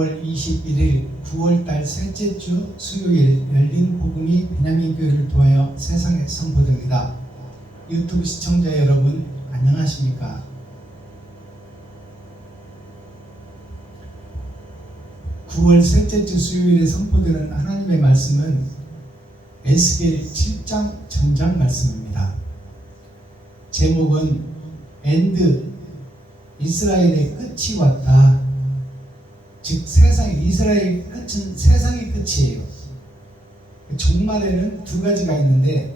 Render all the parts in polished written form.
9월 21일 9월달 셋째 주 수요일 열린 복음이 베냐민 교회를 통하여 세상에 선포됩니다. 유튜브 시청자 여러분 안녕하십니까? (9월) 셋째 주 수요일에 선포되는 하나님의 말씀은 에스겔 7장 전장 말씀입니다. 제목은 엔드, 이스라엘의 끝이 왔다. 즉 이스라엘의 끝은 세상의 끝이에요. 종말에는 두 가지가 있는데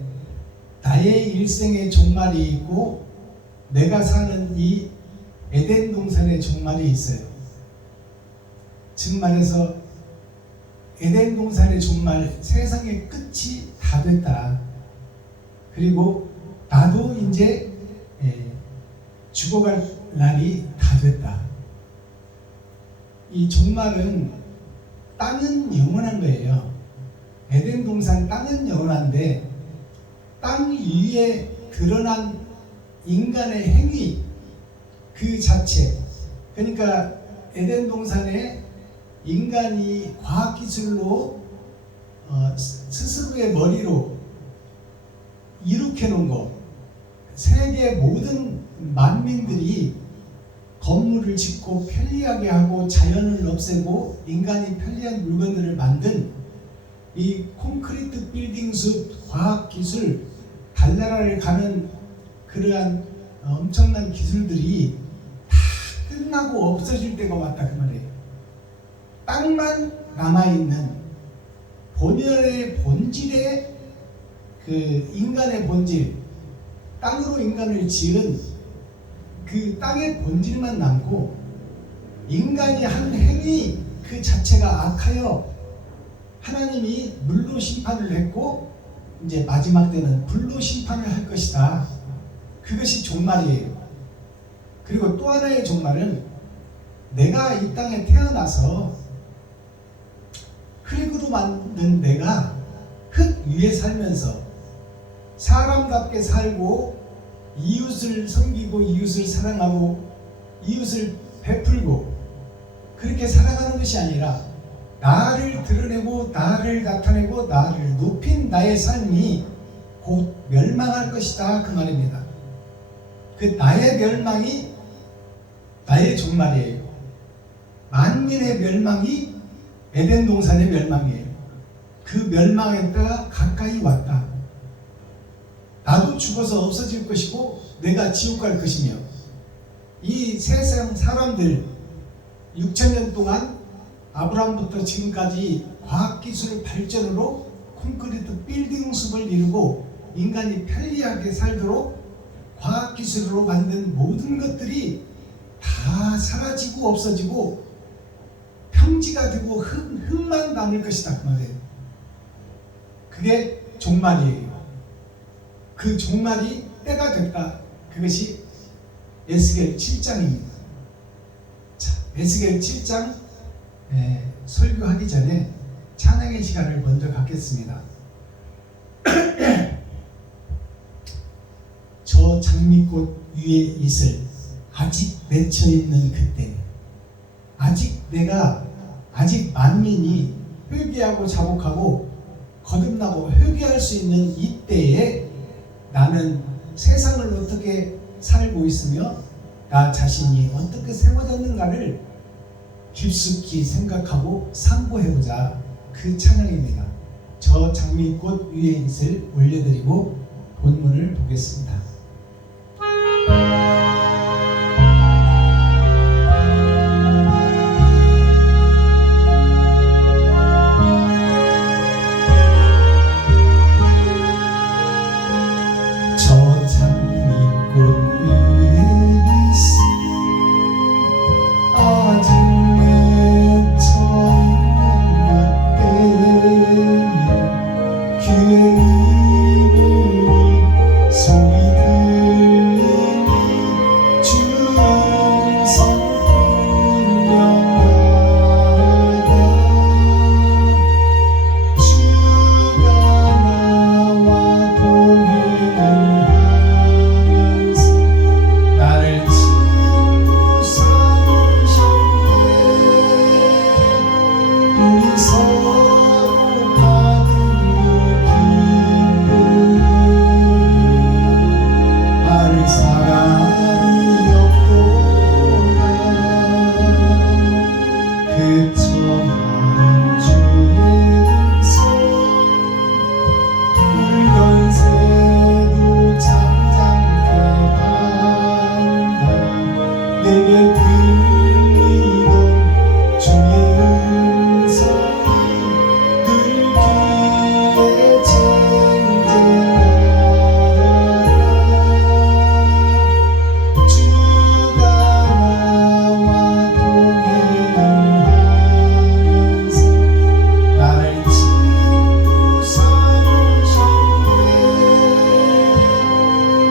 나의 일생의 종말이 있고 내가 사는 이 에덴 동산의 종말이 있어요. 즉 말해서 에덴 동산의 종말, 세상의 끝이 다 됐다. 그리고 나도 이제 죽어갈 날이 다 됐다. 이 종말은 땅은 영원한 거예요. 에덴 동산 땅은 영원한데 땅 위에 드러난 인간의 행위 그 자체, 그러니까 에덴 동산에 인간이 과학기술로 스스로의 머리로 이룩해 놓은 것, 세계 모든 만민들이 건물을 짓고 편리하게 하고 자연을 없애고 인간이 편리한 물건들을 만든 이 콘크리트 빌딩 숲 과학기술, 달나라를 가는 그러한 엄청난 기술들이 다 끝나고 없어질 때가 왔다 그 말이에요. 땅만 남아있는 본연의 본질의 그 인간의 본질, 땅으로 인간을 지은 그 땅의 본질만 남고 인간이 한 행위 그 자체가 악하여 하나님이 물로 심판을 했고 이제 마지막 때는 불로 심판을 할 것이다. 그것이 종말이에요. 그리고 또 하나의 종말은 내가 이 땅에 태어나서 흙으로 만든 내가 흙 위에 살면서 사람답게 살고 이웃을 섬기고 이웃을 사랑하고 이웃을 베풀고 그렇게 살아가는 것이 아니라 나를 드러내고 나를 나타내고 나를 높인 나의 삶이 곧 멸망할 것이다 그 말입니다. 그 나의 멸망이 나의 종말이에요. 만민의 멸망이 에덴 동산의 멸망이에요. 그 멸망에 따라 가까이 왔다. 나도 죽어서 없어질 것이고 내가 지옥 갈 것이며 이 세상 사람들 6,000년 동안 아브라함부터 지금까지 과학기술 발전으로 콘크리트 빌딩 숲을 이루고 인간이 편리하게 살도록 과학기술로 만든 모든 것들이 다 사라지고 없어지고 평지가 되고 흙만 남을 것이다 그 말이에요. 그게 종말이에요. 그 종말이 때가 됐다. 그것이 에스겔 7장입니다. 자, 에스겔 7장 설교하기 전에 찬양의 시간을 먼저 갖겠습니다. 저 장미꽃 위에 있을 아직 맺혀있는 그때, 아직 만민이 회개하고 자복하고 거듭나고 회개할 수 있는 이때에 나는 세상을 어떻게 살고 있으며 나 자신이 어떻게 세워졌는가를 깊숙이 생각하고 상고해보자. 그 찬양입니다. 저 장미꽃 위에 있을 올려드리고 본문을 보겠습니다. 귀에 이름을 소리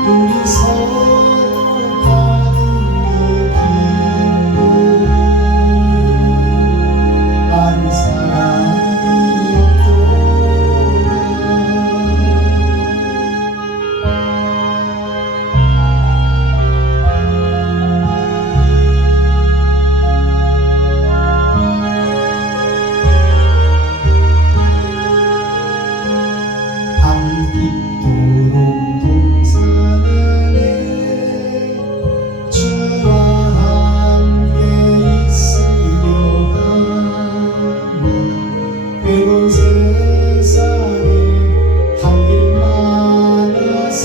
우리 서로 받은 그 기쁨 나를 사랑이 없도다. 밤 깊도록 동산 안에 주와 함께 있으려 하며 괴로운 세상에 할 일 많아서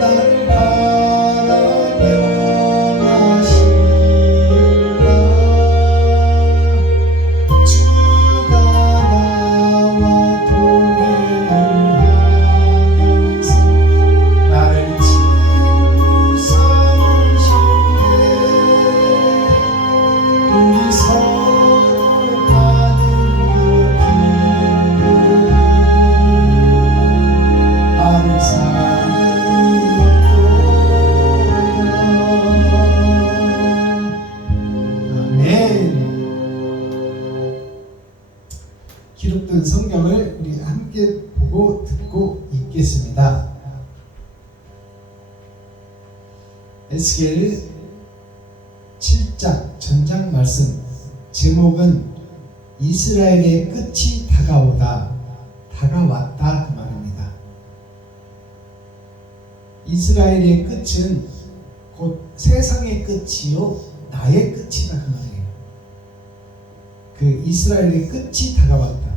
나를 바라며하신다. 주가 나와 동행하면서 나를 친구 삼으시네. 우리 서로 받은 그 기쁨 나를 사랑이 없도다. 아멘. 기록된 성경을 우리 함께 보고 듣고 읽겠습니다. 에스겔 7장 전장 말씀, 제목은 이스라엘의 끝이 다가왔다 그 말입니다. 이스라엘의 끝은 곧 세상의 끝이요 나의 끝이다 그 말이에요. 그 이스라엘의 끝이 다가왔다,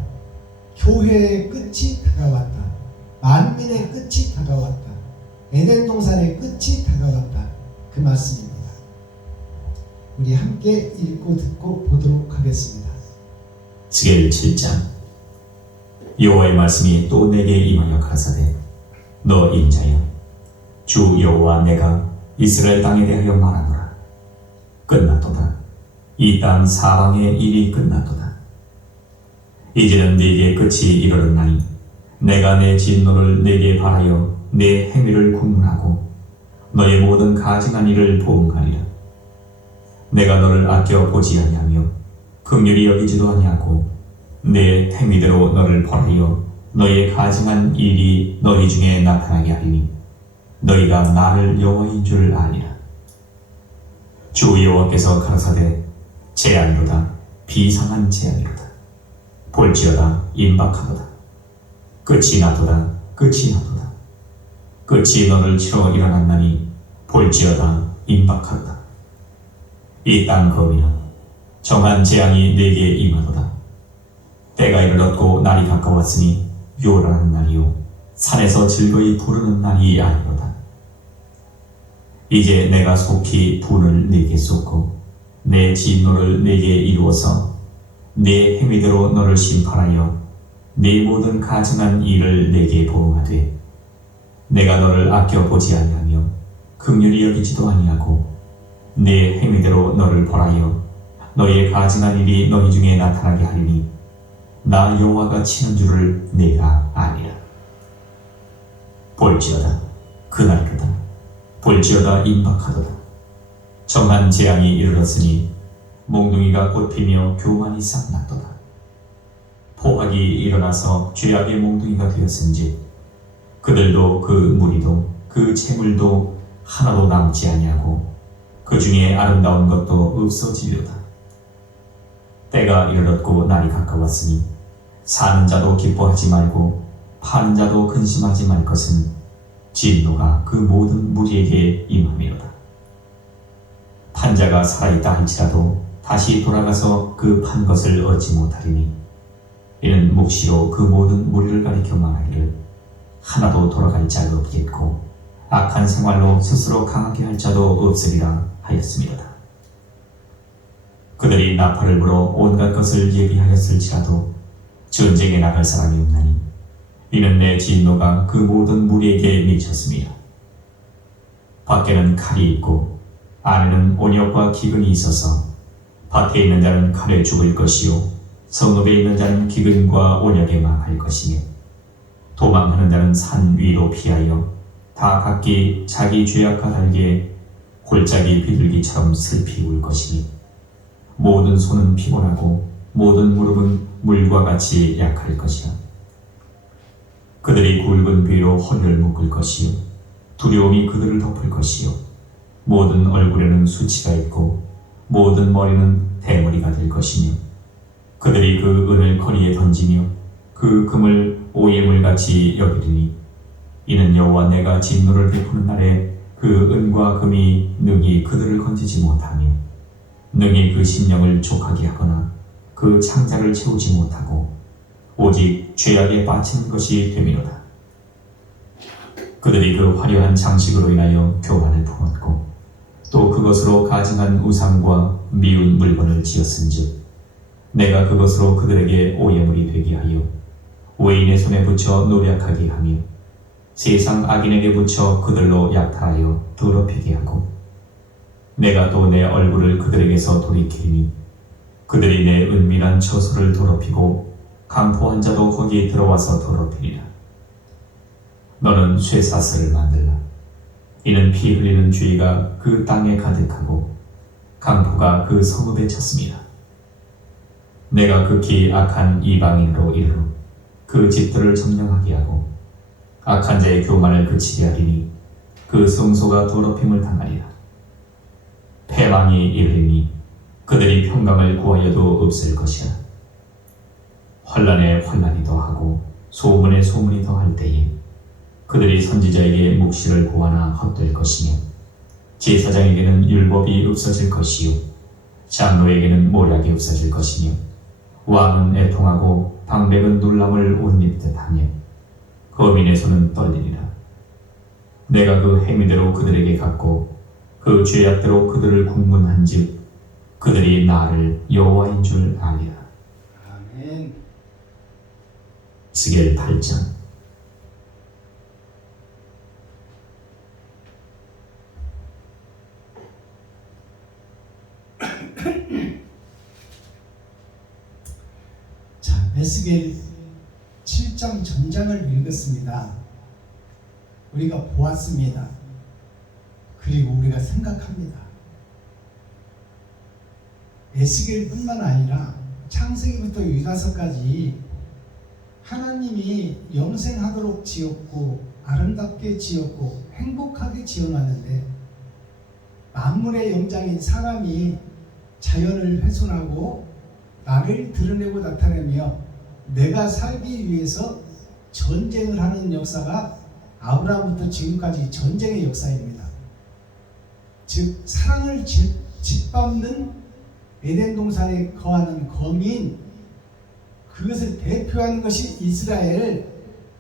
교회의 끝이 다가왔다, 만민의 끝이 다가왔다, 에덴 동산의 끝이 다가왔다 그 말씀입니다. 우리 함께 읽고 듣고 보도록 하겠습니다. 에스겔 7장. 여호와의 말씀이 또 내게 임하여 가라사대, 너 인자여, 주 여호와 내가 이스라엘 땅에 대하여 말하노라. 끝났도다. 이 땅 사방의 일이 끝났도다. 이제는 네게 끝이 이르렀나니 내가 내 진노를 네게 발하여 내 행위를 국문하고 너의 모든 가증한 일을 보응하리라. 내가 너를 아껴 보지 아니하며 긍휼히 여기지도 아니하고 내 행위대로 너를 벌하여 너의 가증한 일이 너희 중에 나타나게 하리니 너희가 나를 여호와인 줄 아니라. 주 여호와께서 가라사대, 재앙이로다, 비상한 재앙이로다. 볼지어다, 임박하도다. 끝이 나도다, 끝이 나도다. 끝이 너를 치러 일어났나니 볼지어다, 임박하도다. 이 땅 거민아, 정한 재앙이 내게 임하도다. 때가 이르렀고 날이 가까웠으니 요란한 날이요 산에서 즐거이 부르는 날이 아니로다. 이제 내가 속히 분을 네게 쏟고 내 진노를 네게 이루어서 네 행위대로 너를 심판하여 네 모든 가증한 일을 네게 보응하되 내가 너를 아껴 보지 아니하며 긍휼히 여기지도 아니하고 네 행위대로 너를 벌하여 너의 가증한 일이 너희 중에 나타나게 하리니 나 여호와가 치는 줄을 내가 아니라. 볼지어다, 그날이로다. 볼지어다, 임박하도다. 정한 재앙이 이르렀으니 몽둥이가 꽃피며 교만이 싹 났도다. 포악이 일어나서 죄악의 몽둥이가 되었은지 그들도 그 무리도 그 재물도 하나도 남지 아니하고 그 중에 아름다운 것도 없어지리로다. 때가 이르렀고 날이 가까웠으니 사는 자도 기뻐하지 말고 파는 자도 근심하지 말 것은 진노가 그 모든 무리에게 임함이로다. 판자가 살아있다 할지라도 다시 돌아가서 그 판 것을 얻지 못하리니 이는 묵시로 그 모든 무리를 가리켜 말하기를 하나도 돌아갈 자가 없겠고 악한 생활로 스스로 강하게 할 자도 없으리라 하였습니다. 그들이 나팔을 불어 온갖 것을 예비하였을지라도 전쟁에 나갈 사람이 없나니 이는 내 진노가 그 모든 무리에게 미쳤습니다. 밖에는 칼이 있고 안에는 온역과 기근이 있어서 밭에 있는 자는 칼에 죽을 것이요 성읍에 있는 자는 기근과 온역에 망할 것이며 도망하는 자는 산 위로 피하여 다 각기 자기 죄악과 달게 골짜기 비둘기처럼 슬피 울 것이니 모든 손은 피곤하고 모든 무릎은 물과 같이 약할 것이라. 그들이 굵은 비로 허리를 묶을 것이요 두려움이 그들을 덮을 것이요 모든 얼굴에는 수치가 있고 모든 머리는 대머리가 될 것이며 그들이 그 은을 거리에 던지며 그 금을 오예물같이 여기리니 이는 여호와 내가 진노를 베푸는 날에 그 은과 금이 능히 그들을 건지지 못하며 능히 그 심령을 족하게 하거나 그 창자를 채우지 못하고 오직 죄악에 빠치는 것이 됨이로다. 그들이 그 화려한 장식으로 인하여 교만을 품었고 또 그것으로 가증한 우상과 미운 물건을 지었은즉 내가 그것으로 그들에게 오예물이 되게 하여 외인의 손에 붙여 노력하게 하며 세상 악인에게 붙여 그들로 약탈하여 더럽히게 하고 내가 또 내 얼굴을 그들에게서 돌이키니 그들이 내 은밀한 처소를 더럽히고 강포한 자도 거기에 들어와서 더럽히리라. 너는 쇠사슬을 만들라. 이는 피 흘리는 죄가 그 땅에 가득하고 강포가 그 성읍에 찼습니다. 내가 극히 악한 이방인으로 이르러 그 집들을 점령하게 하고 악한 자의 교만을 그치게 하리니 그 성소가 더럽힘을 당하리라. 패망이 이르리니 그들이 평강을 구하여도 없을 것이라. 환난에 환난이 더하고 소문에 소문이 더할 때에 그들이 선지자에게 묵시를 구하나 헛될 것이며 제사장에게는 율법이 없어질 것이요 장로에게는 모략이 없어질 것이며 왕은 애통하고 방백은 놀람을 옷 입듯 하며 거민의 손은 떨리리라. 내가 그 행위대로 그들에게 갚고 그 죄악대로 그들을 국문한즉 그들이 나를 여호와인 줄 알리라. 아멘. 에스겔 8장. 자, 에스겔 7장 전장을 읽었습니다. 우리가 보았습니다. 그리고 우리가 생각합니다. 에스겔뿐만 아니라 창세기부터 유다서까지 하나님이 영생하도록 지었고 아름답게 지었고 행복하게 지어놨는데 만물의 영장인 사람이 자연을 훼손하고 나를 드러내고 나타내며 내가 살기 위해서 전쟁을 하는 역사가 아브라함부터 지금까지 전쟁의 역사입니다. 즉 사랑을 짓밟는 에덴 동산에 거하는 거민, 그것을 대표하는 것이 이스라엘,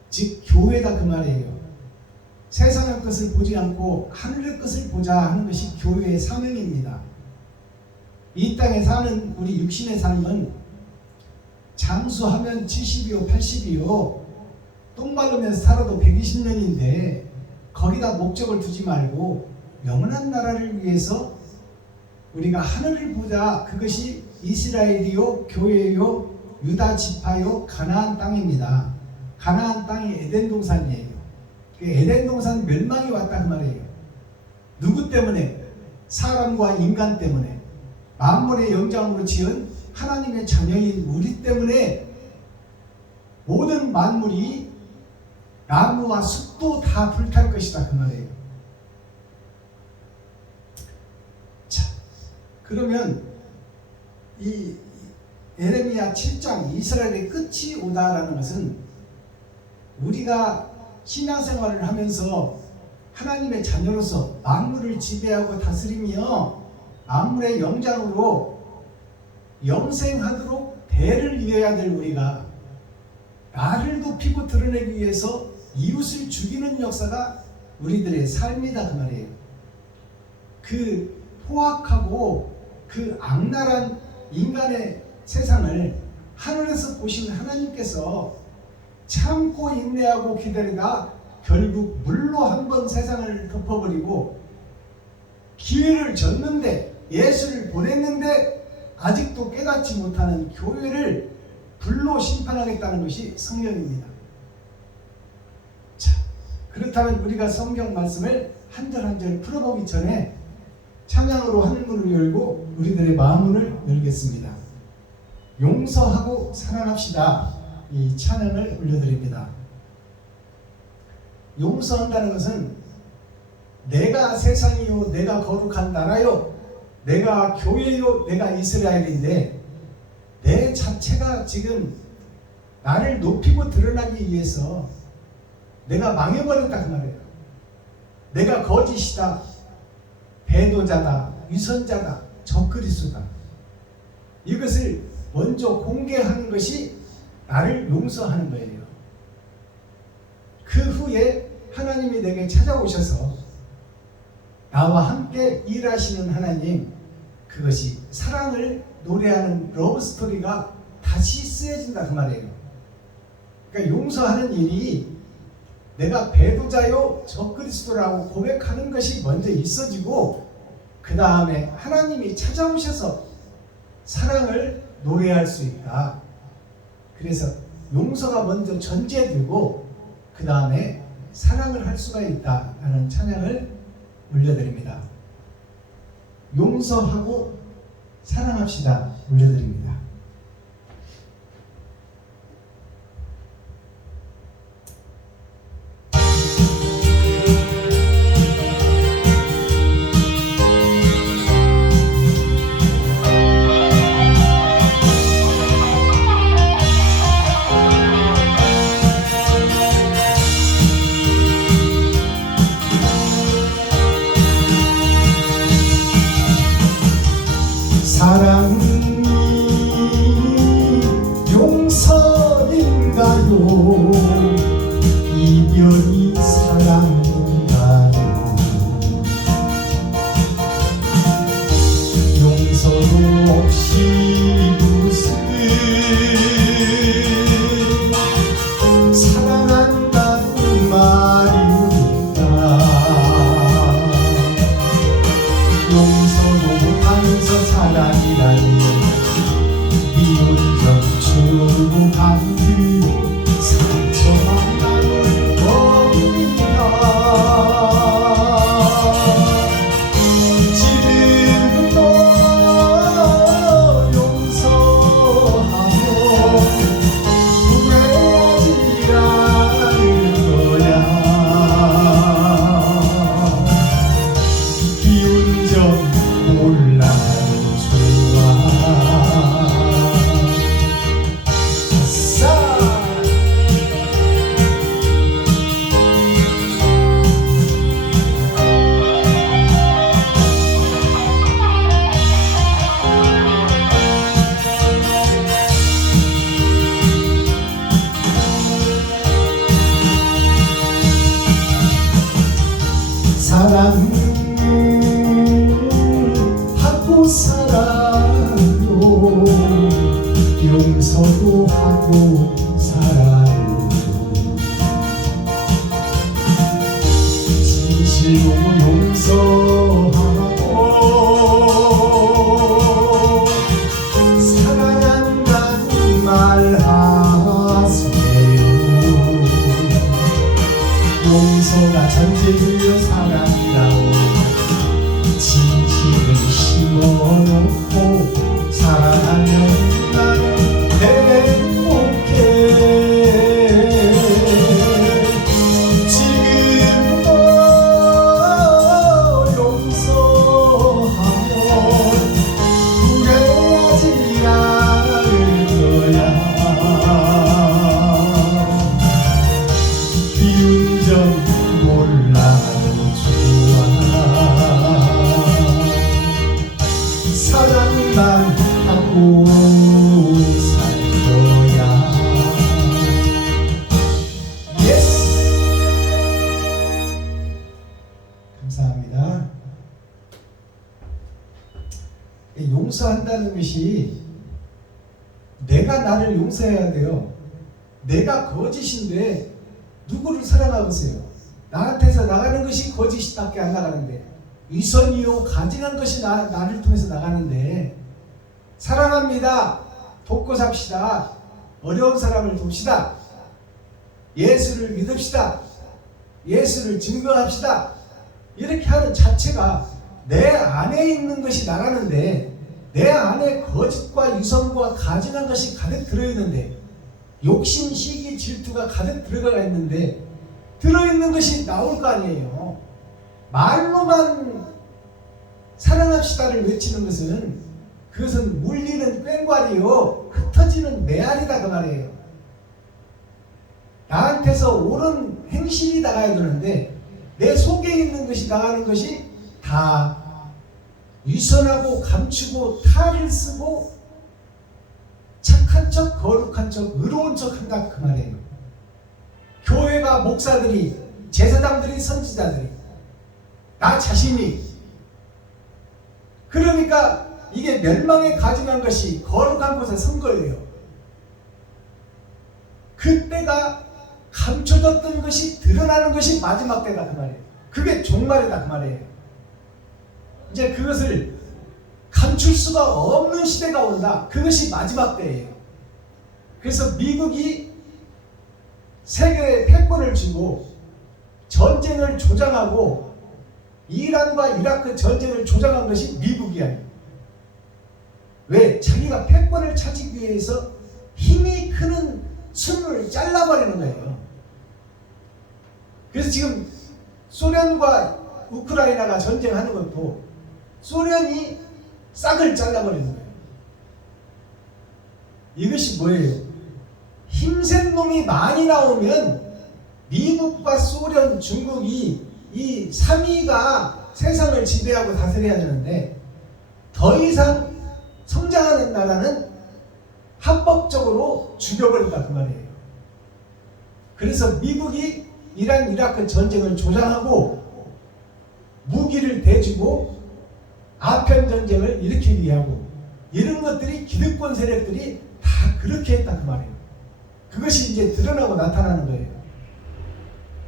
즉 교회다 그 말이에요. 세상의 것을 보지 않고 하늘의 것을 보자 하는 것이 교회의 사명입니다. 이 땅에 사는 우리 육신의 삶은 장수하면 70이요 80이요 똥 밟으면서 살아도 120년인데 거기다 목적을 두지 말고 영원한 나라를 위해서 우리가 하늘을 보자. 그것이 이스라엘이요 교회요 유다 지파요 가나안 땅입니다. 가나안 땅이 에덴 동산이에요. 에덴 동산 멸망이 왔다 그 말이에요. 누구 때문에? 사람과 인간 때문에. 만물의 영장으로 지은 하나님의 자녀인 우리 때문에 모든 만물이 나무와 숲도 다 불탈 것이다 그 말이에요. 자, 그러면 이 에레미야 7장 이스라엘의 끝이 오다라는 것은 우리가 신앙생활을 하면서 하나님의 자녀로서 만물을 지배하고 다스리며 만물의 영장으로 영생하도록 대를 이어야 될 우리가 나를 높이고 드러내기 위해서 이웃을 죽이는 역사가 우리들의 삶이다 그 말이에요. 그 포악하고 그 악랄한 인간의 세상을 하늘에서 보신 하나님께서 참고 인내하고 기다리다 결국 물로 한번 세상을 덮어버리고 기회를 줬는데 예수를 보냈는데 아직도 깨닫지 못하는 교회를 불로 심판하겠다는 것이 성령입니다. 자, 그렇다면 우리가 성경 말씀을 한 절 한 절 풀어보기 전에 찬양으로 하늘문을 열고 우리들의 마음문을 열겠습니다. 용서하고 사랑합시다. 이 찬양을 올려드립니다. 용서한다는 것은 내가 세상이요, 내가 거룩한 나라요, 내가 교회요, 내가 이스라엘인데 내 자체가 지금 나를 높이고 드러나기 위해서 내가 망해버렸다 그 말이에요. 내가 거짓이다, 배도자다, 위선자다, 적그리스도다. 이것을 먼저 공개하는 것이 나를 용서하는 거예요. 그 후에 하나님이 내게 찾아오셔서 나와 함께 일하시는 하나님, 그것이 사랑을 노래하는 러브스토리가 다시 쓰여진다 그 말이에요. 그러니까 용서하는 일이 내가 배도자요 적그리스도라고 고백하는 것이 먼저 있어지고 그 다음에 하나님이 찾아오셔서 사랑을 노래할 수 있다. 그래서 용서가 먼저 전제되고 그 다음에 사랑을 할 수가 있다라는 찬양을 올려드립니다. 용서하고 사랑합시다 올려드립니다. 사랑이 용서인가요? 이별이 사랑인가요? 용서도 없이 무슨 사랑한다는 말입니까? 용서도 못하면서 사랑이라니 미운 점 주고 간뒤 상처만 남을 겁니다. 지금도 용서하면 후회하지 않을 거야. 비운 점 몰라도 좋아. 사랑하고 살아요. 용서도 하고 살아요. 진실로 용서하고 사랑한다는 말 하세요. 용서가 전제되어 사랑이라고 진실을 심어놓고 사랑하면 나는 행복해. 지금도 용서하면 후회하지 않을 거야. 비운 점 몰라도 좋아. 사랑만 하고 살 거야. 예스! 감사합니다. 용서한다는 것이 내가 나를 용서해야 돼요. 내가 거짓인데 누구를 사랑하겠어요? 나한테서 나가는 것이 거짓밖에 안 나가는데, 위선이요 가증한 것이 나를 통해서 나가는데, 사랑합니다, 돕고 삽시다, 어려운 사람을 돕시다, 예수를 믿읍시다, 예수를 증거합시다. 이렇게 하는 자체가 내 안에 있는 것이 나가는데, 내 안에 거짓과 유선과 가증한 것이 가득 들어있는데, 욕심, 시기, 질투가 가득 들어가 있는데, 들어있는 것이 나올 거 아니에요. 말로만 사랑합시다를 외치는 것은, 그것은 물리는 꽹과리요 흩어지는 메아리다 그 말이에요. 나한테서 옳은 행실이 나가야 되는데, 내 속에 있는 것이 나가는 것이 다 위선하고 감추고 탈을 쓰고 착한 척, 거룩한 척, 의로운 척 한다 그 말이에요. 교회가, 목사들이, 제사장들이, 선지자들이, 나 자신이, 그러니까 이게 멸망에 가증한 것이 거룩한 곳에 선 거예요. 그때가 감춰졌던 것이 드러나는 것이 마지막 때다 그 말이에요. 그게 종말이다 그 말이에요. 이제 그것을 감출 수가 없는 시대가 온다. 그것이 마지막 때예요. 그래서 미국이 세계에 패권을 주고 전쟁을 조장하고 이란과 이라크 전쟁을 조장한 것이 미국이야. 왜? 자기가 패권을 차지하기 위해서 힘이 크는 순을 잘라버리는 거예요. 그래서 지금 소련과 우크라이나가 전쟁하는 것도 소련이 싹을 잘라버리는 거예요. 이것이 뭐예요? 힘센 놈이 많이 나오면 미국과 소련, 중국이 이 3위가 세상을 지배하고 다스려야 되는데, 더 이상 성장하는 나라는 합법적으로 죽여버린다 그 말이에요. 그래서 미국이 이란, 이라크 전쟁을 조장하고 무기를 대주고 아편 전쟁을 일으키기 위하고, 이런 것들이 기득권 세력들이 다 그렇게 했다 그 말이에요. 그것이 이제 드러나고 나타나는 거예요.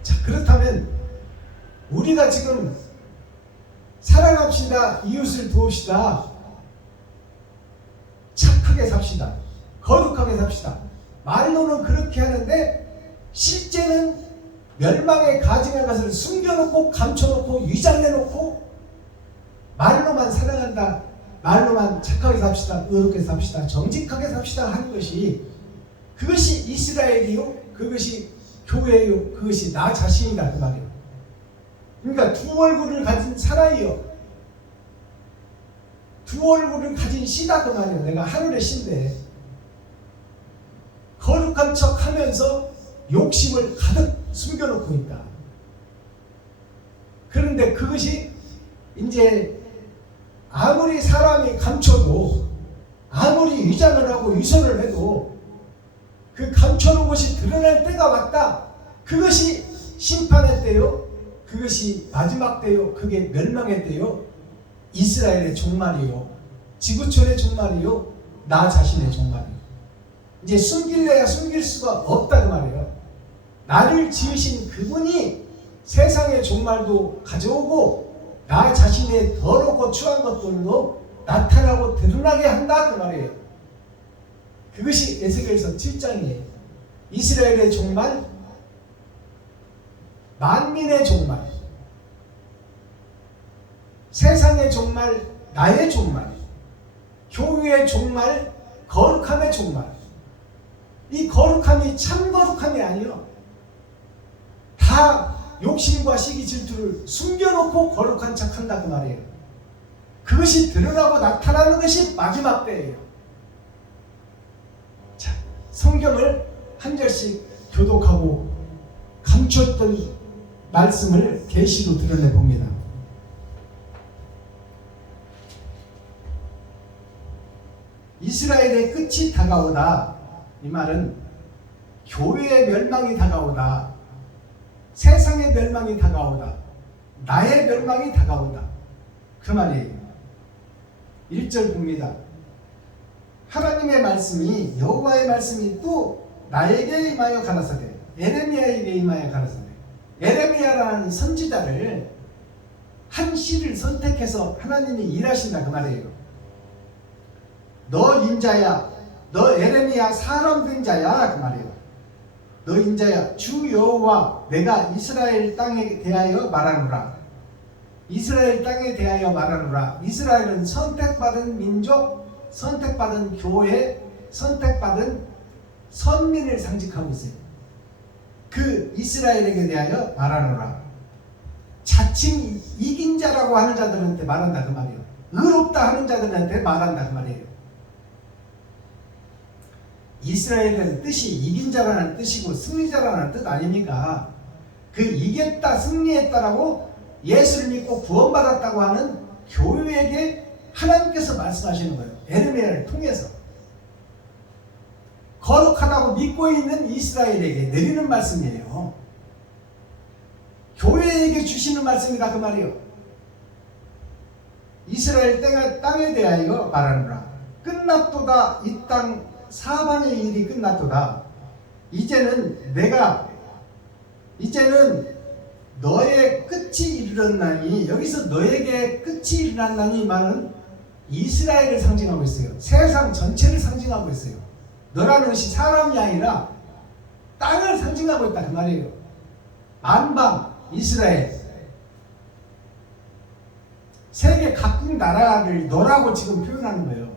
자, 그렇다면 우리가 지금 사랑합시다, 이웃을 도웁시다, 착하게 삽시다, 거룩하게 삽시다, 말로는 그렇게 하는데 실제는 멸망에 가증한 것을 숨겨놓고 감춰놓고 위장해놓고, 말로만 사랑한다, 말로만 착하게 삽시다, 의롭게 삽시다, 정직하게 삽시다 하는 것이, 그것이 이스라엘이요, 그것이 교회요, 그것이 나 자신이다 그 말이에요. 그러니까 두 얼굴을 가진 사나이요, 두 얼굴을 가진 씨다 그 말이에요. 내가 하늘의 씨인데 거룩한 척 하면서 욕심을 가득 숨겨놓고 있다. 그런데 그것이 이제 아무리 사람이 감춰도, 아무리 위장을 하고 위선을 해도 그 감춰놓은 것이 드러날 때가 왔다. 그것이 심판의 때요, 그것이 마지막 때요, 그게 멸망의 때요, 이스라엘의 종말이요, 지구촌의 종말이요, 나 자신의 종말이요. 이제 숨길래야 숨길 수가 없다 그 말이에요. 나를 지으신 그분이 세상의 종말도 가져오고 나 자신의 더럽고 추한 것들도 나타나고 드러나게 한다 그 말이에요. 그것이 에스겔서 7장이에요. 이스라엘의 종말, 만민의 종말, 세상의 종말, 나의 종말, 교회의 종말, 거룩함의 종말. 이 거룩함이 참 거룩함이 아니요, 다 욕심과 시기 질투를 숨겨놓고 거룩한 척한다 그 말이에요. 그것이 드러나고 나타나는 것이 마지막 때예요. 자, 성경을 한 절씩 교독하고 감췄던 말씀을 계시로 드러내 봅니다. 이스라엘의 끝이 다가오다. 이 말은 교회의 멸망이 다가오다, 세상의 멸망이 다가오다, 나의 멸망이 다가오다 그 말이에요. 1절 봅니다. 하나님의 말씀이, 여호와의 말씀이 또 나에게 임하여 가라사대, 에레미야에게 임하여 가라사대. 에레미야라는 선지자를, 한 시를 선택해서 하나님이 일하신다 그 말이에요. 너 인자야, 너 에레미야 사람 된 자야 그 말이에요. 너 인자야 주 여호와 내가 이스라엘 땅에 대하여 말하노라. 이스라엘 땅에 대하여 말하노라. 이스라엘은 선택받은 민족, 선택받은 교회, 선택받은 선민을 상징하고 있어요. 그 이스라엘에게 대하여 말하노라. 자칭 이긴 자라고 하는 자들한테 말한다 그 말이에요. 의롭다 하는 자들한테 말한다 그 말이에요. 이스라엘은 뜻이 이긴 자라는 뜻이고 승리자라는 뜻 아닙니까? 그 이겼다 승리했다라고 예수를 믿고 구원받았다고 하는 교회에게 하나님께서 말씀하시는 거예요. 에르미야를 통해서 거룩하다고 믿고 있는 이스라엘에게 내리는 말씀이에요. 교회에게 주시는 말씀이다 그 말이에요. 이스라엘 땅에 대하여 말하노라. 끝났도다. 이 땅 사방의 일이 끝났도다. 이제는 너의 끝이 이르렀나니, 여기서 너에게 끝이 일어났나니 말은 이스라엘을 상징하고 있어요. 세상 전체를 상징하고 있어요. 너라는 것이 사람이 아니라 땅을 상징하고 있다 그 말이에요. 만방 이스라엘, 세계 각국 나라를 너라고 지금 표현하는 거예요.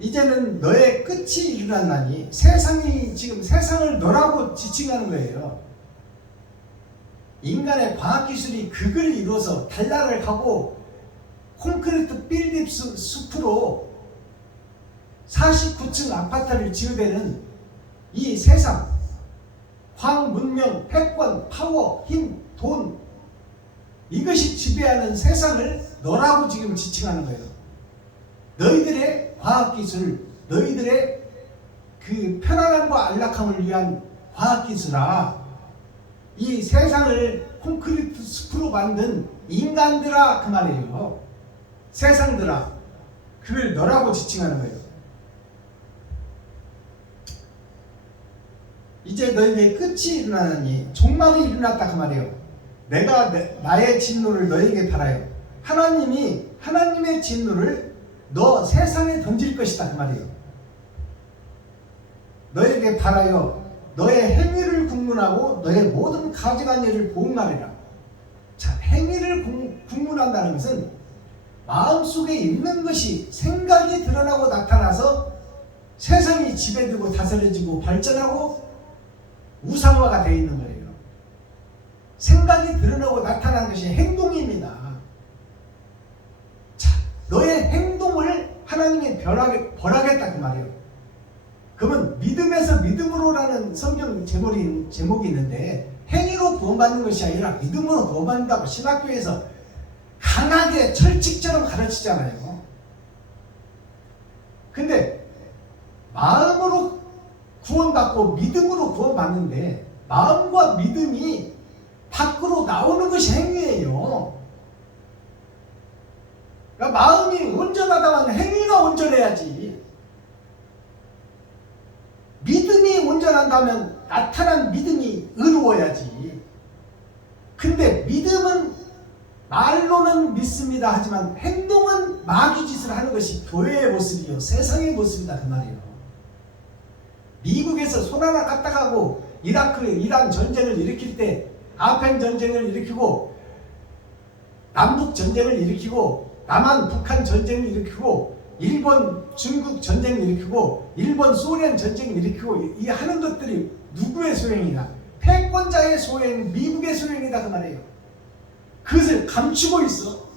이제는 너의 끝이 일어났나니, 세상이 지금 세상을 너라고 지칭하는 거예요. 인간의 과학기술이 극을 이루어서 달나라를 가고 콘크리트 빌딩 숲으로 49층 아파트를 지어대는 이 세상, 광, 문명, 패권, 파워, 힘, 돈, 이것이 지배하는 세상을 너라고 지금 지칭하는 거예요. 너희들의 과학기술, 너희들의 그 편안함과 안락함을 위한 과학기술아, 이 세상을 콘크리트 숲으로 만든 인간들아 그 말이에요. 세상들아, 그걸 너라고 지칭하는 거예요. 이제 너희에게 끝이 일어나니, 종말이 일어났다 그 말이에요. 내가 나의 진노를 너에게 바라요. 하나님이 하나님의 진노를 너 세상에 던질 것이다 그 말이에요. 너에게 바라여 너의 행위를 국문하고 너의 모든 가증한 일을 보응하리라. 자, 행위를 국문한다는 것은 마음속에 있는 것이 생각이 드러나고 나타나서 세상이 지배되고 다스려지고 발전하고 우상화가 되어 있는 거예요. 생각이 드러나고 나타난 것이 행동입니다. 자, 너의 행동을 하나님이 벌하겠다 그 말이에요. 그러면 믿음에서 믿음으로라는 성경 제목이 있는데, 행위로 구원받는 것이 아니라 믿음으로 구원받는다고 신학교에서 강하게 철칙처럼 가르치잖아요. 근데 마음으로 구원받고 믿음으로 구원받는데, 마음과 믿음이 밖으로 나오는 것이 행위예요. 그러니까 마음이 온전하다면 행위가 온전해야지. 믿음이 온전한다면 나타난 믿음이 의로워야지. 근데 믿음은 말로는 믿습니다 하지만 행동은 마귀짓을 하는 것이 교회의 모습이요, 세상의 모습이다 그 말이에요. 미국에서 손 하나 까딱하고 이란 전쟁을 일으킬 때 아펜 전쟁을 일으키고, 남북 전쟁을 일으키고, 남한 북한 전쟁을 일으키고, 일본 중국 전쟁을 일으키고, 일본 소련 전쟁을 일으키고, 이 하는 것들이 누구의 소행이냐? 패권자의 소행, 미국의 소행이다 그 말이에요. 그것을 감추고 있어.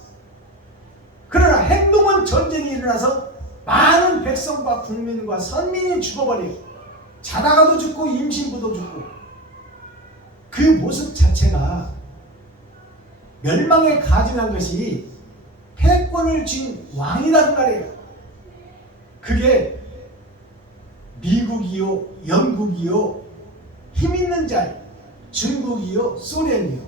그러나 행동은 전쟁이 일어나서 많은 백성과 국민과 선민이 죽어버려요. 자다가도 죽고 임신부도 죽고. 그 모습 자체가 멸망에 가증한 것이 패권을 쥔 왕이라는 말이에요. 그게 미국이요, 영국이요, 힘있는 자, 중국이요, 소련이요,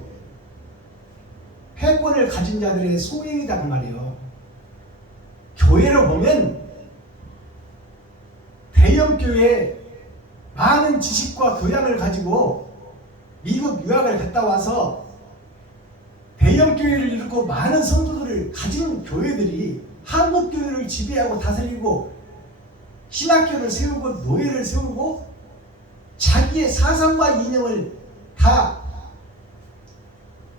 패권을 가진 자들의 소행이다 그 말이에요. 교회로 보면 대형교회에 많은 지식과 교양을 가지고 미국 유학을 갔다 와서 대형교회를 이루고 많은 성도들을 가진 교회들이 한국 교회를 지배하고 다스리고 신학교를 세우고 노예를 세우고 자기의 사상과 이념을 다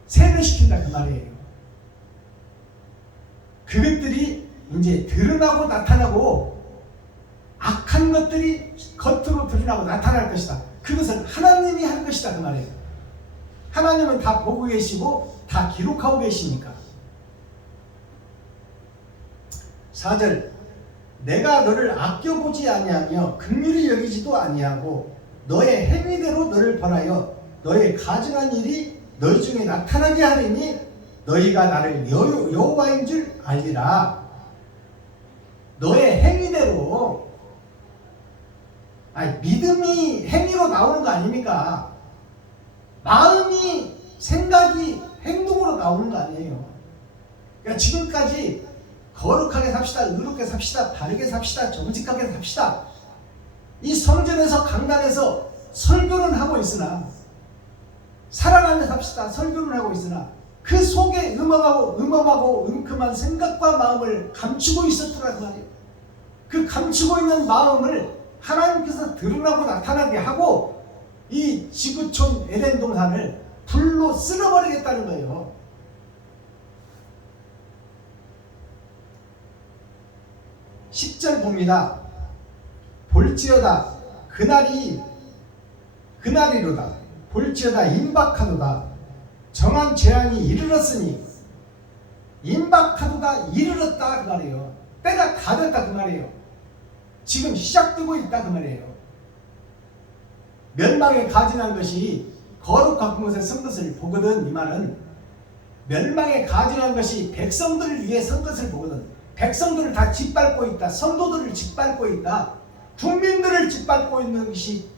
세뇌시킨다 그 말이에요. 그것들이 이제 드러나고 나타나고 악한 것들이 겉으로 드러나고 나타날 것이다. 그것은 하나님이 할 것이다 그 말이에요. 하나님은 다 보고 계시고 다 기록하고 계시니까. 4절 내가 너를 아껴보지 아니하며 긍휼히 여기지도 아니하고 너의 행위대로 너를 벌하여 너의 가증한 일이 너희 중에 나타나게 하리니 너희가 나를 여호와인 줄 알리라. 너의 행위대로, 믿음이 행위로 나오는 거 아닙니까? 마음이, 생각이 행동으로 나오는 거 아니에요. 그러니까 지금까지 거룩하게 삽시다, 의롭게 삽시다, 바르게 삽시다, 정직하게 삽시다. 이 성전에서 강단에서 설교는 하고 있으나, 살아가며 삽시다 설교는 하고 있으나 그 속에 음험하고 은큼한 생각과 마음을 감추고 있었더라 그 말이에요. 그 감추고 있는 마음을 하나님께서 드러나고 나타나게 하고 이 지구촌 에덴 동산을 불로 쓸어버리겠다는 거예요. 10절 봅니다. 볼지어다 그날이로다. 볼지어다 임박하도다. 정한 재앙이 이르렀으니. 임박하도다, 이르렀다 그 말이에요. 때가 다 됐다 그 말이에요. 지금 시작되고 있다 그 말이에요. 멸망에 가증한 것이 거룩한 곳에 선 것을 보거든. 이 말은 멸망에 가증한 것이 백성들을 위해 선 것을 보거든. 백성들을 다 짓밟고 있다. 성도들을 짓밟고 있다. 국민들을 짓밟고 있는 것이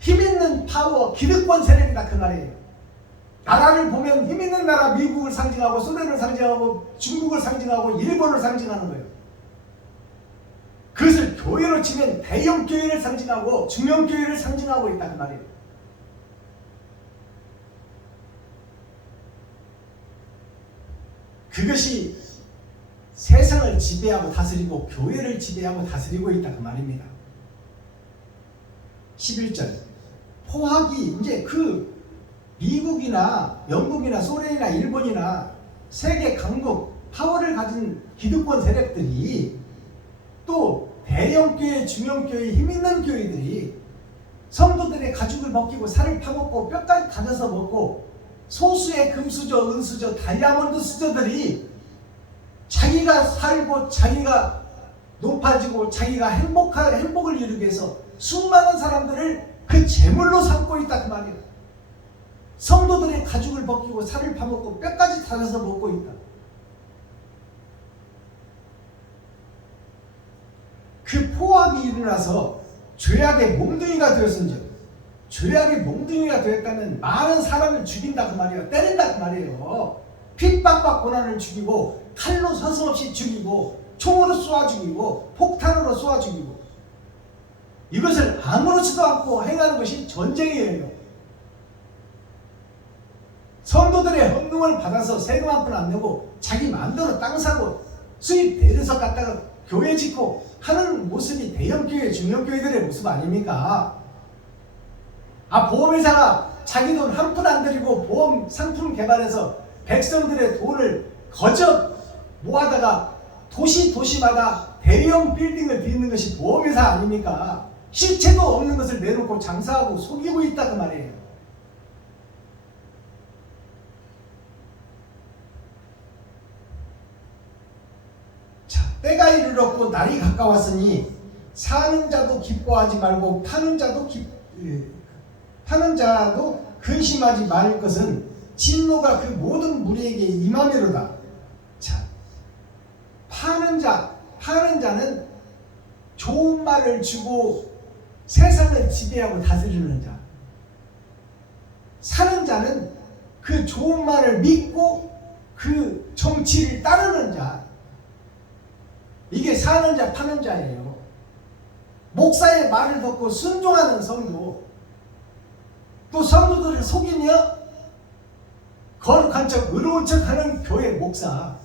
힘있는 파워, 기득권 세력이다 그 말이에요. 나라를 보면 힘있는 나라 미국을 상징하고 소련을 상징하고 중국을 상징하고 일본을 상징하는 거예요. 그것을 교회로 치면 대형 교회를 상징하고 중형 교회를 상징하고 있다 그 말이에요. 그것이 세상을 지배하고 다스리고 교회를 지배하고 다스리고 있다 그 말입니다. 11절 포악이 이제 그 미국이나 영국이나 소련이나 일본이나 세계 강국 파워를 가진 기득권 세력들이 또 대형교회, 중형교회, 힘있는 교회들이 성도들의 가죽을 벗기고 살을 파먹고 뼈까지 다져서 먹고 소수의 금수저, 은수저, 다이아몬드 수저들이 자기가 살고 자기가 높아지고 자기가 행복을 이루기 위해서 수많은 사람들을 그 재물로 삼고 있다 그 말이에요. 성도들의 가죽을 벗기고 살을 파먹고 뼈까지 다져서 먹고 있다. 그 포악이 일어나서 죄악의 몽둥이가 되었은즉, 죄악의 몽둥이가 되었다면 많은 사람을 죽인다 그 말이에요. 때린다 그 말이에요. 핍박과 고난을 죽이고 칼로 서슴없이 죽이고 총으로 쏘아 죽이고 폭탄으로 쏘아 죽이고 이것을 아무렇지도 않고 행하는 것이 전쟁이에요. 성도들의 헌금을 받아서 세금 한 푼 안 내고 자기 마음대로 땅 사고 수입 대리석 갖다가 교회 짓고 하는 모습이 대형교회, 중형교회들의 모습 아닙니까? 보험회사가 자기 돈 한 푼 안 들이고 보험 상품 개발해서 백성들의 돈을 거저 모아다가 도시마다 대형 빌딩을 짓는 것이 보험회사 아닙니까? 실체도 없는 것을 내놓고 장사하고 속이고 있다 그 말이에요. 자, 때가 이르렀고 날이 가까웠으니 사는 자도 기뻐하지 말고 파는 자도 근심하지 말 것은 진노가 그 모든 무리에게 임하미로다. 자, 파는 자는 좋은 말을 주고 세상을 지배하고 다스리는 자. 사는 자는 그 좋은 말을 믿고 그 정치를 따르는 자. 이게 사는 자, 파는 자예요. 목사의 말을 듣고 순종하는 성도, 또 성도들을 속이며 거룩한 척, 의로운 척 하는 교회 목사,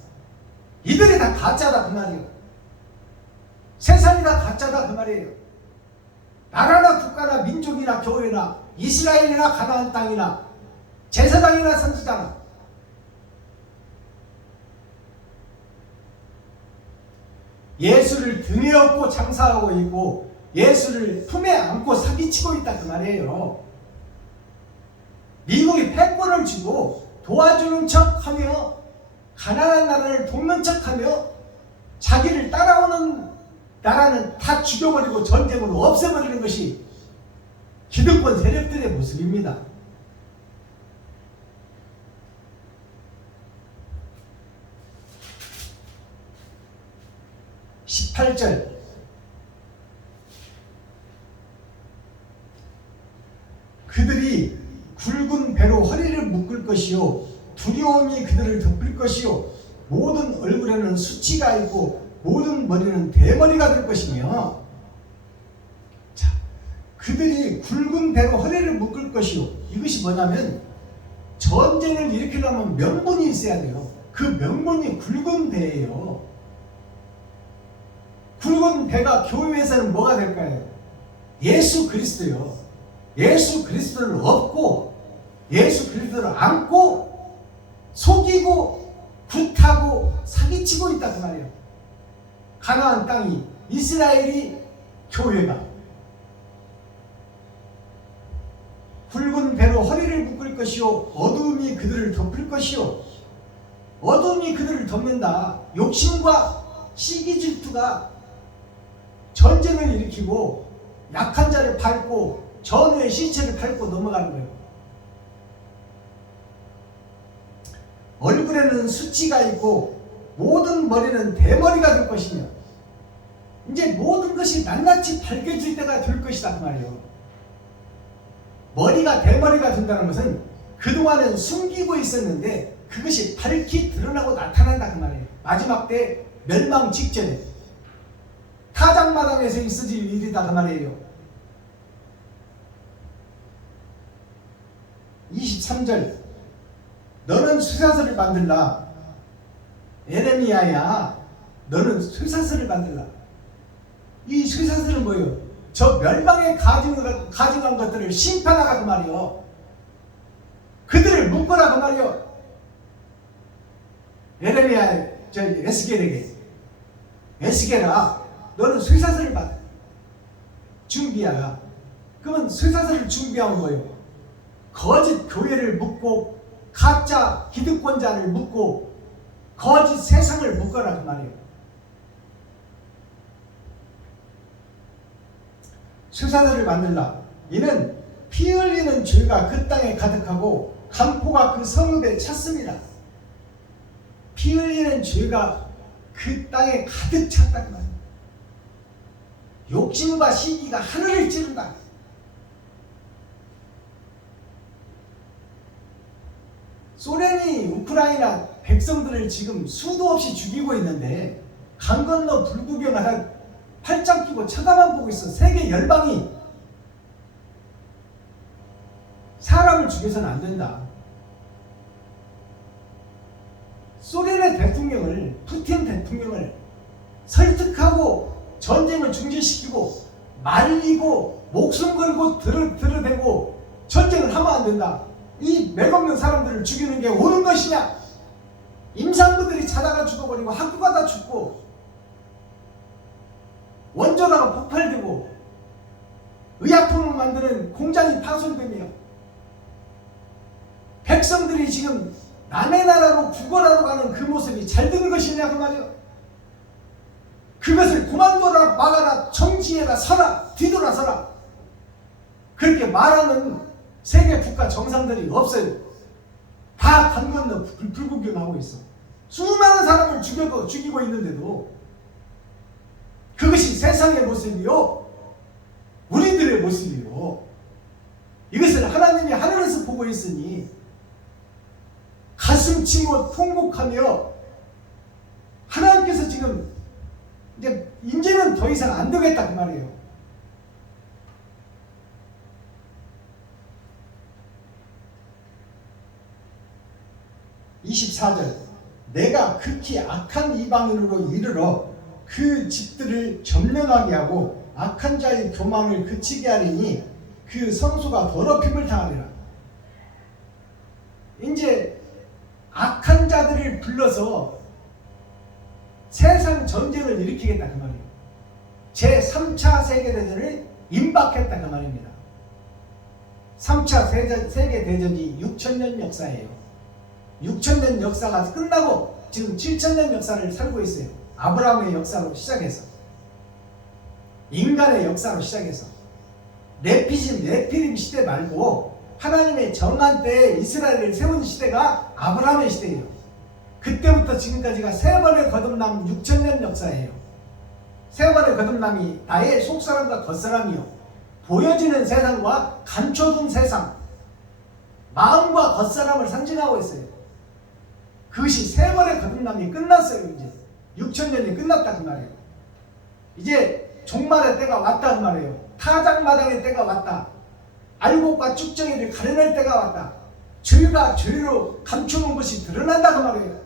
이들이 다 가짜다 그 말이에요. 세상이 다 가짜다 그 말이에요. 나라나 국가나 민족이나 교회나 이스라엘이나 가나안 땅이나 제사장이나 선지자나 예수를 등에 업고 장사하고 있고 예수를 품에 안고 사기치고 있다 그 말이에요. 미국이 패권을 주고 도와주는 척하며 가난한 나라를 돕는 척하며 자기를 따라오는 나라는 다 죽여버리고 전쟁으로 없애버리는 것이 기득권 세력들의 모습입니다. (18절) 그들이 굵은 배로 허리를 묶을 것이요 두려움이 그들을 덮을 것이요 모든 얼굴에는 수치가 있고 모든 머리는 대머리가 될 것이며, 자, 그들이 굵은 배로 허리를 묶을 것이요, 이것이 뭐냐면 전쟁을 일으키려면 명분이 있어야 돼요. 그 명분이 굵은 배예요. 굵은 배가 교회에서는 뭐가 될까요? 예수 그리스도요. 예수 그리스도를 업고 예수 그리스도를 안고 속이고 굿하고 사기치고 있다 그 말이에요. 가나안 땅이 이스라엘이 교회가 굵은 배로 허리를 묶을 것이요 어두움이 그들을 덮을 것이요. 어두움이 그들을 덮는다. 욕심과 시기 질투가 전쟁을 일으키고 약한 자를 밟고 전우의 시체를 밟고 넘어가는 거예요. 얼굴에는 수치가 있고 모든 머리는 대머리가 될 것이며, 이제 모든 것이 낱낱이 밝혀질 때가 될 것이다 그 말이에요. 머리가 대머리가 된다는 것은 그동안은 숨기고 있었는데 그것이 밝히 드러나고 나타난다 그 말이에요. 마지막 때 멸망 직전에 타작마당에서 있어질 일이다 그 말이에요. 23절 너는 쇠사슬을 만들라. 에레미야야 너는 쇠사슬을 만들라. 이 쇠사슬은 뭐예요? 저 멸망에 가증한 것들을 심판하라 그 말이요. 그들을 묶어라 그 말이요. 에레미야 저 에스겔에게 에스겔아 너는 쇠사슬을 준비하라. 그러면 쇠사슬을 준비하면 뭐예요? 거짓 교회를 묶고 가짜 기득권자를 묶고 거짓 세상을 묶어라 그 말이에요. 쇠사슬을 만들라. 이는 피 흘리는 죄가 그 땅에 가득하고 강포가 그 성읍에 찼습니다. 피 흘리는 죄가 그 땅에 가득 찼다 그 말이에요. 욕심과 시기가 하늘을 찌른다. 소련이 우크라이나 백성들을 지금 수도 없이 죽이고 있는데 강 건너 불구경하다 팔짱 끼고 쳐다만 보고 있어. 세계 열방이 사람을 죽여서는 안 된다. 소련의 대통령을 푸틴 대통령을 설득하고 전쟁을 중지시키고 말리고 목숨 걸고 들어대고 전쟁을 하면 안 된다. 이 맥없는 사람들을 죽이는 게 옳은 것이냐? 임산부들이 자다가 죽어버리고 학교가 다 죽고 원전화가 폭발되고 의약품을 만드는 공장이 파손되며 백성들이 지금 남의 나라로 구걸하러 가는 그 모습이 잘 되는 것이냐 그 말이요. 그것을 그만둬라, 막아라, 정지해라, 서라, 뒤돌아서라, 그렇게 말하는 세계 국가 정상들이 없어요. 다 강 건너 불구경하고 있어. 수많은 사람을 죽이고 있는데도 그것이 세상의 모습이요, 우리들의 모습이요. 이것을 하나님이 하늘에서 보고 있으니 가슴 치고 통곡하며 하나님께서 지금 이제는 더 이상 안 되겠다 그 말이에요. (24절) 내가 극히 악한 이방인으로 이르러 그 집들을 점령하게 하고 악한 자의 교만을 그치게 하리니 그 성소가 더럽힘을 당하리라. 이제 악한 자들을 불러서 세상 전쟁을 일으키겠다 그 말이에요. 제3차 세계대전을 임박했다 그 말입니다. 3차 세계대전이 6,000년 역사예요. 6,000년 역사가 끝나고 지금 7,000년 역사를 살고 있어요. 아브라함의 역사로 시작해서 인간의 역사로 시작해서 네피림 시대 말고 하나님의 정한 때에 이스라엘을 세운 시대가 아브라함의 시대예요. 그때부터 지금까지가 세 번의 거듭남 6,000년 역사예요. 세 번의 거듭남이 나의 속사람과 겉사람이요, 보여지는 세상과 감춰둔 세상, 마음과 겉사람을 상징하고 있어요. 그것이 세 번의 거듭남이 끝났어요. 이제 6,000년이 끝났다 그 말이에요. 이제 종말의 때가 왔다 그 말이에요. 타작마당의 때가 왔다. 알곡과 쭉정이를 가려낼 때가 왔다. 죄가 죄로 감추는 것이 드러난다 그 말이에요.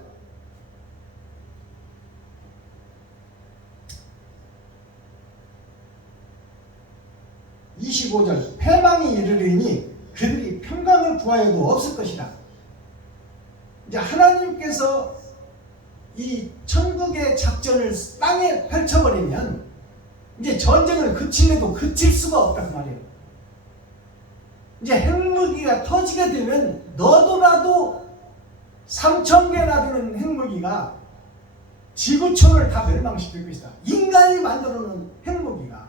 (25절) 패망이 이르리니 그들이 평강을 구하여도 없을 것이다. 이제 하나님께서 이 천국의 작전을 땅에 펼쳐버리면 이제 전쟁을 그치려도 그칠 수가 없다 그 말이에요. 이제 핵무기가 터지게 되면 너도 나도 3,000개나 되는 핵무기가 지구촌을 다 멸망시킬 것이다. 인간이 만들어놓은 핵무기가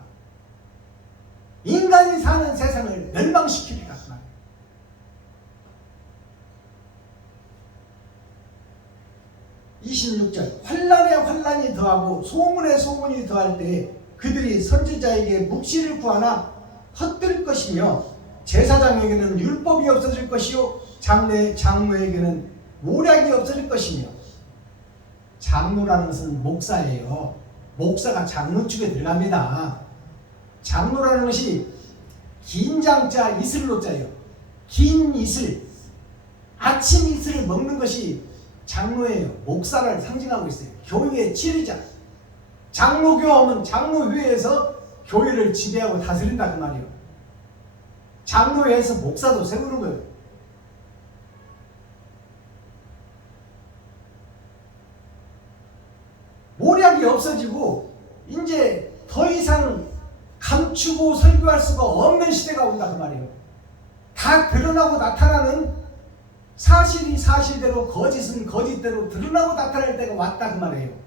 인간이 사는 세상을 멸망시키리라 그 말이에요. (26절) 환난에 환난이 더하고 소문에 소문이 더할 때 그들이 선지자에게 묵시를 구하나 헛들 것이며 제사장에게는 율법이 없어질 것이요 장로에게는 모략이 없어질 것이며. 장로라는 것은 목사예요. 목사가 장로 쪽에 들어갑니다. 장로라는 것이 긴 장자 이슬로자예요. 긴 이슬, 아침 이슬을 먹는 것이 장로예요. 목사를 상징하고 있어요. 교회의 지휘자. 장로교 하면 장로회에서 교회를 지배하고 다스린다 그 말이에요. 장로회에서 목사도 세우는 거예요. 모략이 없어지고 이제 더 이상 감추고 설교할 수가 없는 시대가 온다 그 말이에요. 다 드러나고 나타나는, 사실이 사실대로 거짓은 거짓대로 드러나고 나타날 때가 왔다 그 말이에요.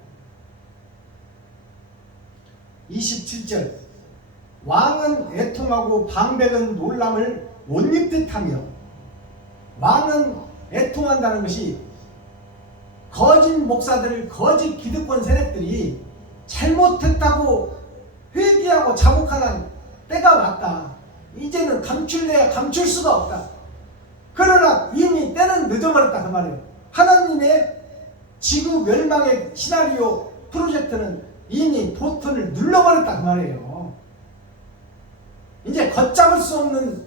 27절 왕은 애통하고 방백은 놀람을 못 입듯 하며. 왕은 애통한다는 것이 거짓 목사들, 거짓 기득권 세력들이 잘못했다고 회개하고 자복하는 때가 왔다. 이제는 감출래야 감출 수가 없다. 그러나 이미 때는 늦어버렸다 그 말이에요. 하나님의 지구 멸망의 시나리오 프로젝트는 이미 버튼을 눌러버렸다 그 말이에요. 이제 걷잡을 수 없는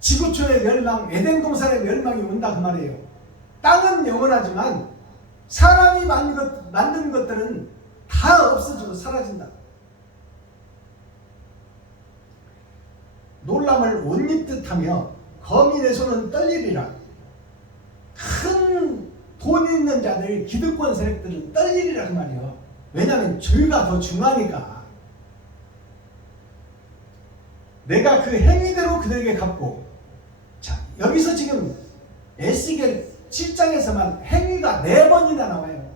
지구촌의 멸망, 에덴 동산의 멸망이 온다 그 말이에요. 땅은 영원하지만 사람이 만든 것들은 다 없어지고 사라진다. 놀람을 옷 입듯 하며 거민의 손은 떨리리라. 큰 돈 있는 자들, 기득권 세력들은 떨리리라 그 말이에요. 왜냐하면 죄가 더 중하니까. 내가 그 행위대로 그들에게 갚고. 자, 여기서 지금 에스겔 7장에서만 행위가 4번이나 나와요.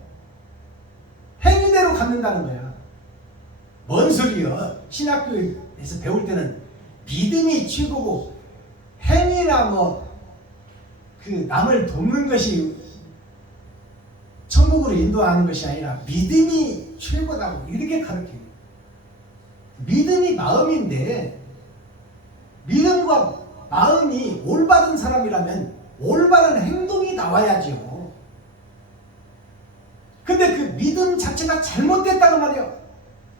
행위대로 갚는다는 거야. 뭔 소리야? 신학교에서 배울 때는 믿음이 최고고 행위나 그 남을 돕는 것이 천국으로 인도하는 것이 아니라 믿음이 최고다고 이렇게 가르쳐요. 믿음이 마음인데 믿음과 마음이 올바른 사람이라면 올바른 행동이 나와야죠. 근데 그 믿음 자체가 잘못됐다고 말이에요.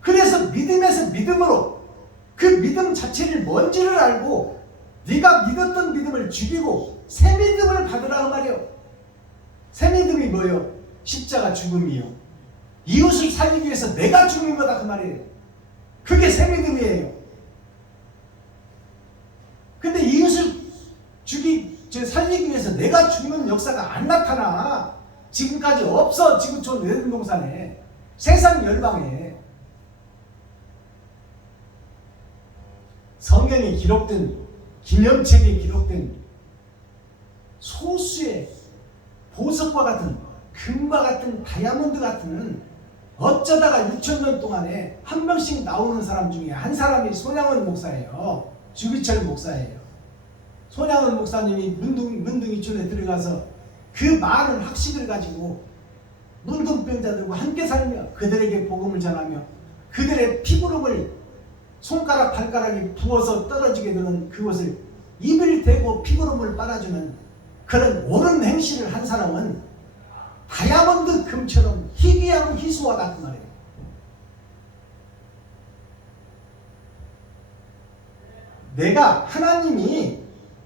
그래서 믿음에서 믿음으로 그 믿음 자체를 뭔지를 알고 네가 믿었던 믿음을 죽이고 새 믿음을 받으라고 말이에요. 새 믿음이 뭐예요? 십자가 죽음이요. 이웃을 살리기 위해서 내가 죽는 거다 그 말이에요. 그게 새 믿음이에요. 근데 이웃을 살리기 위해서 내가 죽는 역사가 안 나타나. 지금까지 없어. 지구촌 외동동산에, 세상 열방에. 성경에 기록된, 기념책에 기록된 소수의 보석과 같은, 금과 같은, 다이아몬드 같은, 어쩌다가 6,000년 동안에 한 명씩 나오는 사람 중에 한 사람이 손양원 목사예요. 주기철 목사예요. 손양원 목사님이 문둥이촌에 들어가서 그 많은 학식을 가지고 문둥병자들과 함께 살며 그들에게 복음을 전하며 그들의 피부름을 손가락 발가락에 부어서 떨어지게 되는 그것을 입을 대고 피부름을 빨아주는 그런 옳은 행실을 한 사람은 다이아몬드 금처럼 희귀하고 희소하다 그 말이에요. 내가 하나님이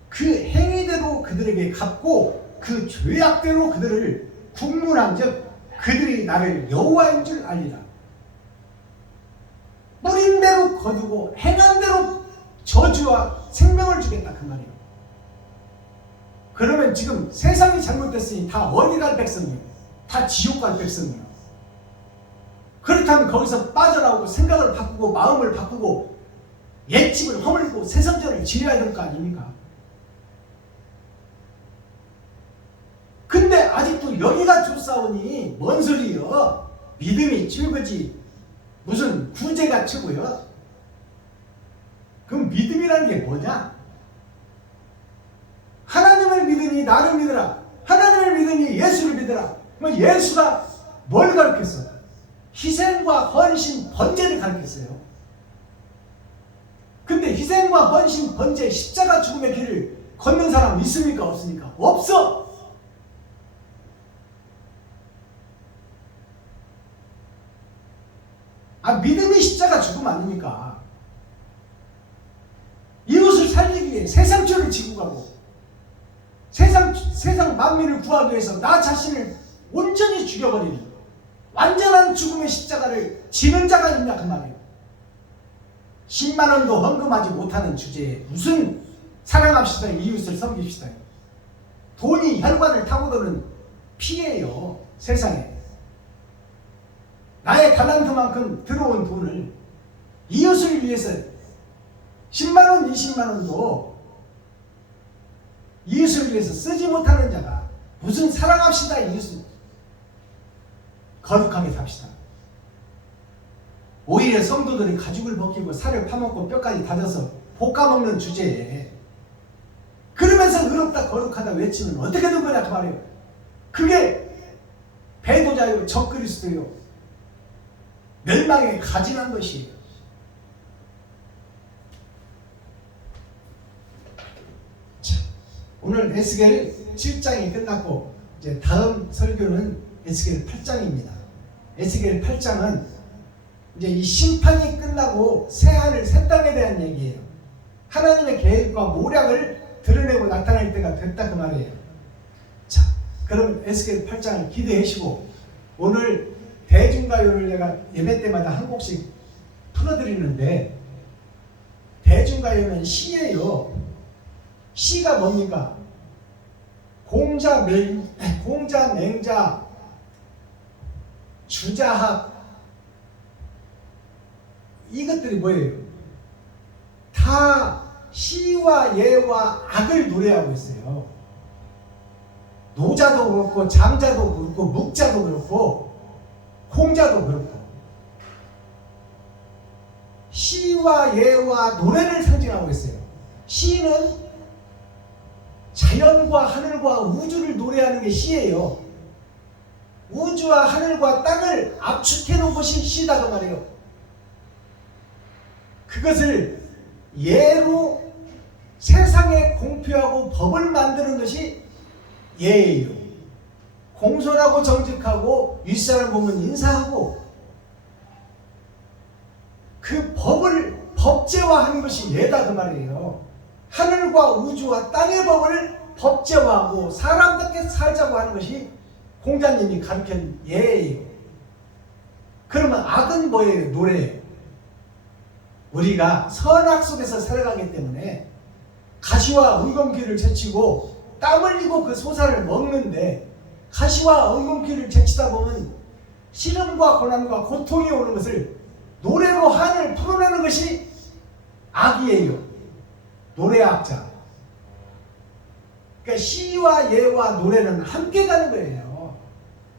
그 행위대로 그들에게 갚고 그 죄악대로 그들을 국문한 즉 그들이 나를 여호와인 줄 알리라. 뿌린 대로 거두고 행한 대로 저주와 생명을 주겠다 그 말이에요. 그러면 지금 세상이 잘못됐으니 다 어디 갈 백성이에요? 다 지옥 갈 백성이에요. 그렇다면 거기서 빠져나오고 생각을 바꾸고 마음을 바꾸고 옛집을 허물고 새 성전을 지어야 될 거 아닙니까? 근데 아직도 여기가 좋사오니 뭔 소리요? 믿음이 최고지 무슨 구제가 최고요? 그럼 믿음이라는 게 뭐냐? 하나님을 믿으니 나를 믿으라. 하나님을 믿으니 예수를 믿으라. 그럼 예수가 뭘 가르쳤어? 희생과 헌신, 번제를 가르쳤어요. 근데 희생과 헌신, 번제, 십자가 죽음의 길을 걷는 사람 있습니까? 없습니까? 없어! 믿음이 십자가 죽음 아닙니까? 이웃을 살리기 위해 세상초를 지고 가고 세상 만민을 구하기 위해서 나 자신을 온전히 죽여버리는 완전한 죽음의 십자가를 지는 자가 있냐 그 말이에요. 10만 원도 헌금하지 못하는 주제에 무슨 사랑합시다 이웃을 섬깁시다. 돈이 혈관을 타고 도는 피해요. 세상에. 나의 달란트만큼 들어온 돈을 이웃을 위해서 10만 원, 20만 원도 이웃을 위해서 쓰지 못하는 자가 무슨 사랑합시다 이웃을. 거룩하게 삽시다. 오히려 성도들이 가죽을 벗기고 살을 파먹고 뼈까지 다져서 볶아먹는 주제에 그러면서 의롭다 거룩하다 외치면 어떻게 된 거냐 그 말이에요. 그게 배도자요 적그리스도요 멸망에 가증한 것이에요. 자, 오늘 에스겔 7장이 끝났고 이제 다음 설교는 에스겔 8장입니다. 에스겔 8장은 이제 이 심판이 끝나고 새하늘 새 땅에 대한 얘기예요. 하나님의 계획과 모략을 드러내고 나타날 때가 됐다 그 말이에요. 자, 그럼 에스겔 8장을 기대하시고 오늘 대중가요를 내가 예배 때마다 한 곡씩 풀어드리는데 대중가요는 시예요. 시가 뭡니까? 공자, 맹자, 주자학 이것들이 뭐예요? 다 시와 예와 악을 노래하고 있어요. 노자도 그렇고 장자도 그렇고 묵자도 그렇고 공자도 그렇고 시와 예와 노래를 상징하고 있어요. 시는 자연과 하늘과 우주를 노래하는 게 시예요. 우주와 하늘과 땅을 압축해 놓은 것이 시다 그 말이에요. 그것을 예로 세상에 공표하고 법을 만드는 것이 예예요. 공손하고 정직하고 윗사람 보면 인사하고 그 법을 법제화하는 것이 예다 그 말이에요. 하늘과 우주와 땅의 법을 법제화하고 사람답게 살자고 하는 것이 공자님이 가르친 예예요. 그러면 악은 뭐예요? 노래예요. 우리가 선악 속에서 살아가기 때문에 가시와 엉겅퀴를 제치고 땀 흘리고 그 소사를 먹는데, 가시와 엉겅퀴를 제치다 보면 시름과 고난과 고통이 오는 것을 노래로 한을 풀어내는 것이 악이에요. 노래악자. 그러니까 시와 예와 노래는 함께 가는 거예요.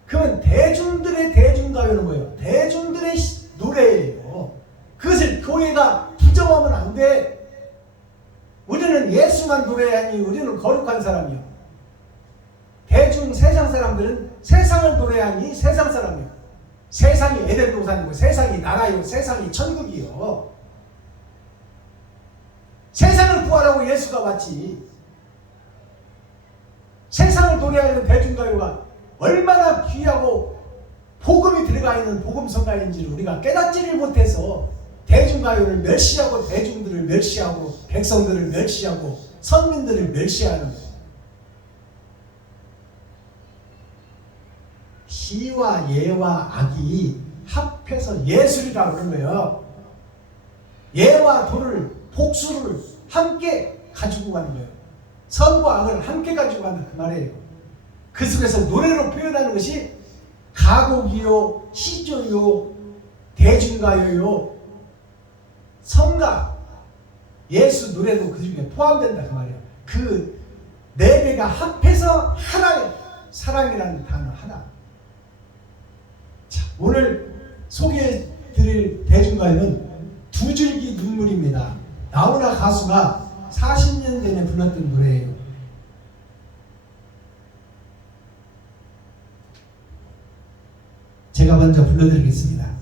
그러면 대중들의 대중가요는 뭐예요? 대중들의 노래예요. 그것을 교회가 부정하면 안 돼. 우리는 예수만 노래하니 우리는 거룩한 사람이요. 대중 세상 사람들은 세상을 노래하니 세상 사람이요. 세상이 에덴 동산이고 세상이 나라요. 세상이 천국이요. 세상을 구하라고 예수가 왔지. 세상을 노래하는 대중가요가 얼마나 귀하고 복음이 들어가 있는 복음성가인지를 우리가 깨닫지를 못해서 대중가요를 멸시하고 대중들을 멸시하고 백성들을 멸시하고 선민들을 멸시하는 거예요. 시와 예와 악이 합해서 예술이라고 그러는 거예요. 예와 도를, 복수를 함께 가지고 가는 거예요. 선과 악을 함께 가지고 간다 그 말이에요. 그 속에서 노래로 표현하는 것이 가곡이요, 시조요, 대중가요요, 성가, 예수 노래도 그 중에 포함된다 그 말이에요. 그 네 개가 합해서 하나의 사랑이라는 단어 하나. 자, 오늘 소개해드릴 대중가요는 두 줄기 눈물입니다. 나훈아 가수가 40년 전에 불렀던 노래예요. 제가 먼저 불러드리겠습니다.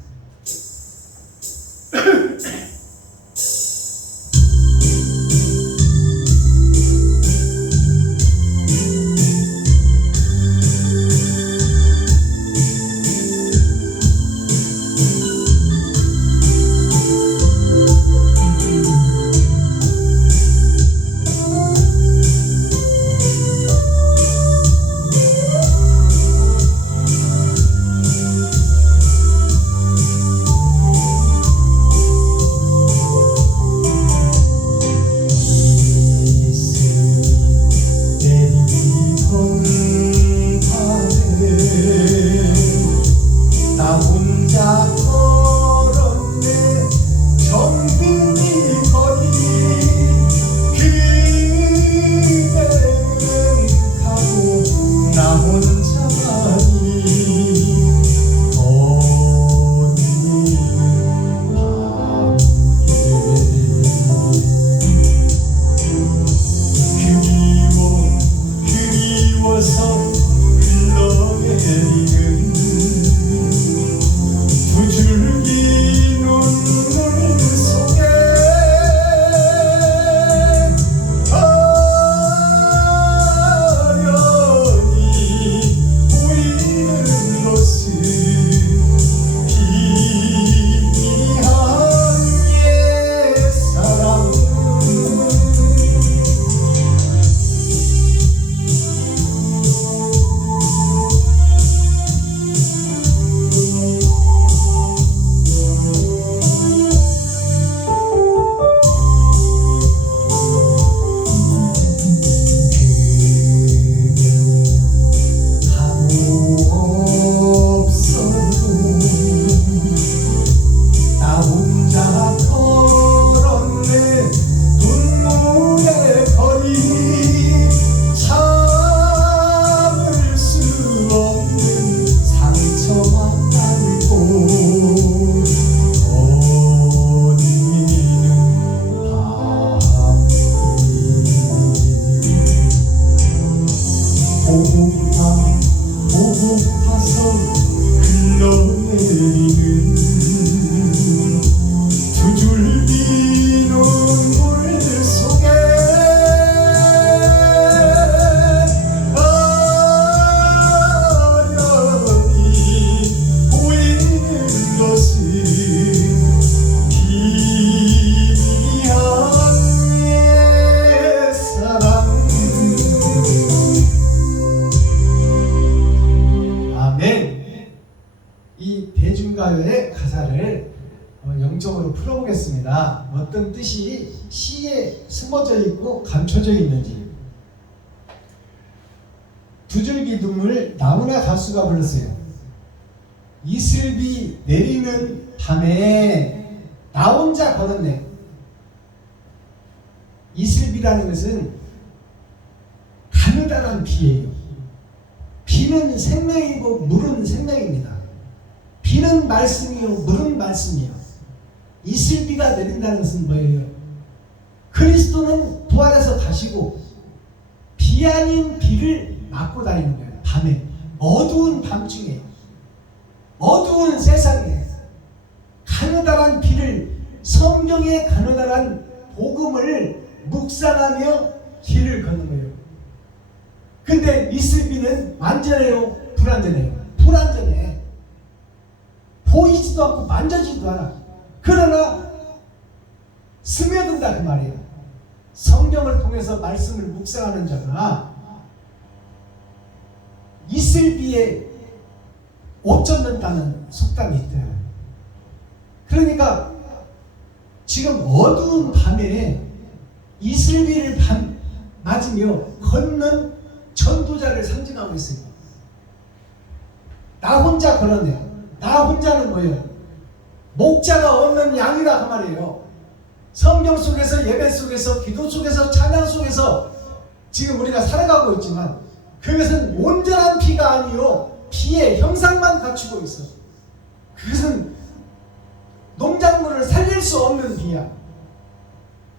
대중가요의 영적으로 풀어보겠습니다. 어떤 뜻이 시에 숨어져 있고 감춰져 있는지. 두 줄기 눈물 나훈아 가수가 불렀어요. 이슬비 내리는 밤에 나 혼자 걸었네. 이슬비라는 것은 가느다란 비예요. 비는 생명이고 물은 생명입니다. 비는 말씀이요 물은 말씀이요. 이슬비가 내린다는 것은 뭐예요? 그리스도는 부활해서 가시고 비 아닌 비를 맞고 다니는 거예요. 밤에 어두운 밤중에 어두운 세상에 가느다란 비를 성경의 가느다란 복음을 묵상하며 길을 걷는 거예요. 근데 이슬비는 완전해요? 불완전해요? 불완전해. 보이지도 않고 만져지도 않아. 그러나 스며든다 그 말이에요. 성경을 통해서 말씀을 묵상하는 자가 이슬비에 옷 젖는다는 속담이 있대요. 그러니까 지금 어두운 밤에 이슬비를 맞으며 걷는 전도자를 상징하고 있어요. 나 혼자 걸었네요. 나 혼자는 뭐예요? 목자가 없는 양이라 그 말이에요. 성경 속에서 예배 속에서 기도 속에서 찬양 속에서 지금 우리가 살아가고 있지만 그것은 온전한 비가 아니요 비의 형상만 갖추고 있어. 그것은 농작물을 살릴 수 없는 비야.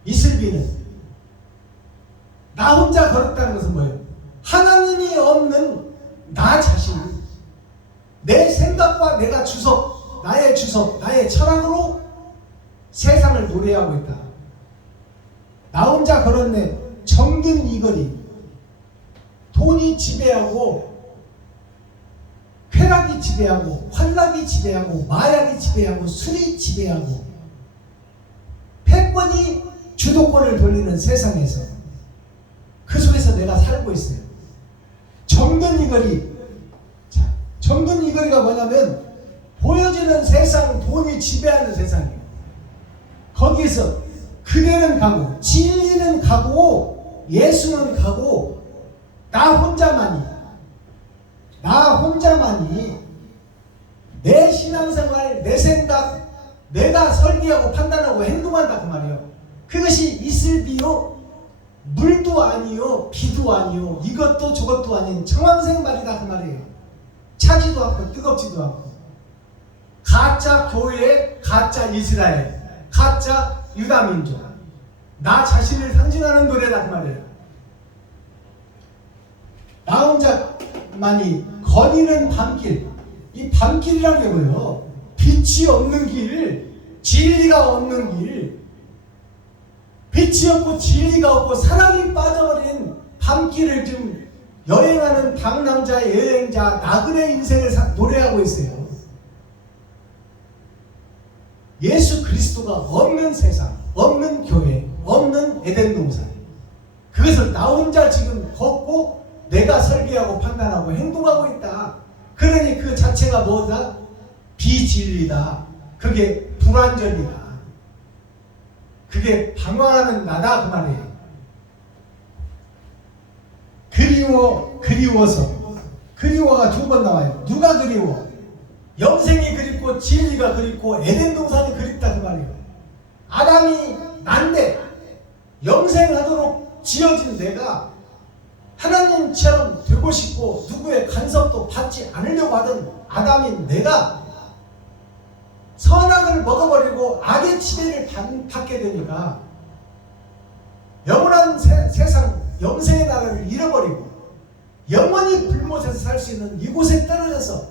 이슬비는 나 혼자 걸었다는 것은 뭐예요? 하나님이 없는 나 자신, 내 생각과 내가 주석, 나의 철학으로 세상을 노래하고 있다. 나 혼자 걸었네. 정든 이 거리. 돈이 지배하고 쾌락이 지배하고 환락이 지배하고 마약이 지배하고 술이 지배하고 패권이 주도권을 돌리는 세상에서 그 속에서 내가 살고 있어요. 정든 이 거리. 자, 정든 이 거리가 뭐냐면 보여지는 세상, 돈이 지배하는 세상이에요. 거기에서 그대는 가고 진리는 가고 예수는 가고 나 혼자만이 내 신앙생활, 내 생각, 내가 설계하고 판단하고 행동한다 그 말이에요. 그것이 이슬비요 물도 아니요 비도 아니요 이것도 저것도 아닌 정황생말이다 그 말이에요. 차지도 않고 뜨겁지도 않고 가짜 교회, 가짜 이스라엘, 가짜 유다민족, 나 자신을 상징하는 노래다 그 말이에요. 나 혼자만이 거니는 밤길. 이 밤길이라는 게 뭐예요? 빛이 없는 길, 진리가 없는 길, 빛이 없고 진리가 없고 사랑이 빠져버린 밤길을 지금 여행하는 방랑자, 여행자, 나그네 인생을 노래하고 있어요. 예수 그리스도가 없는 세상, 없는 교회, 없는 에덴 동산, 그것을 나 혼자 지금 걷고 내가 설계하고 판단하고 행동하고 있다. 그러니 그 자체가 뭐다? 비진리다. 그게 불완전이다. 그게 방황하는 나다 그 말이에요. 그리워가 두 번 나와요. 누가 그리워? 영생이 그립고 진리가 그립고 에덴 동산이 그립다 그 말이에요. 아담이 난데 영생하도록 지어진 내가 하나님처럼 되고 싶고 누구의 간섭도 받지 않으려고 하던 아담인 내가 선악을 먹어버리고 악의 지배를 받게 되니까 영원한 세상 영생의 나라를 잃어버리고 영원히 불못에서 살 수 있는 이곳에 떨어져서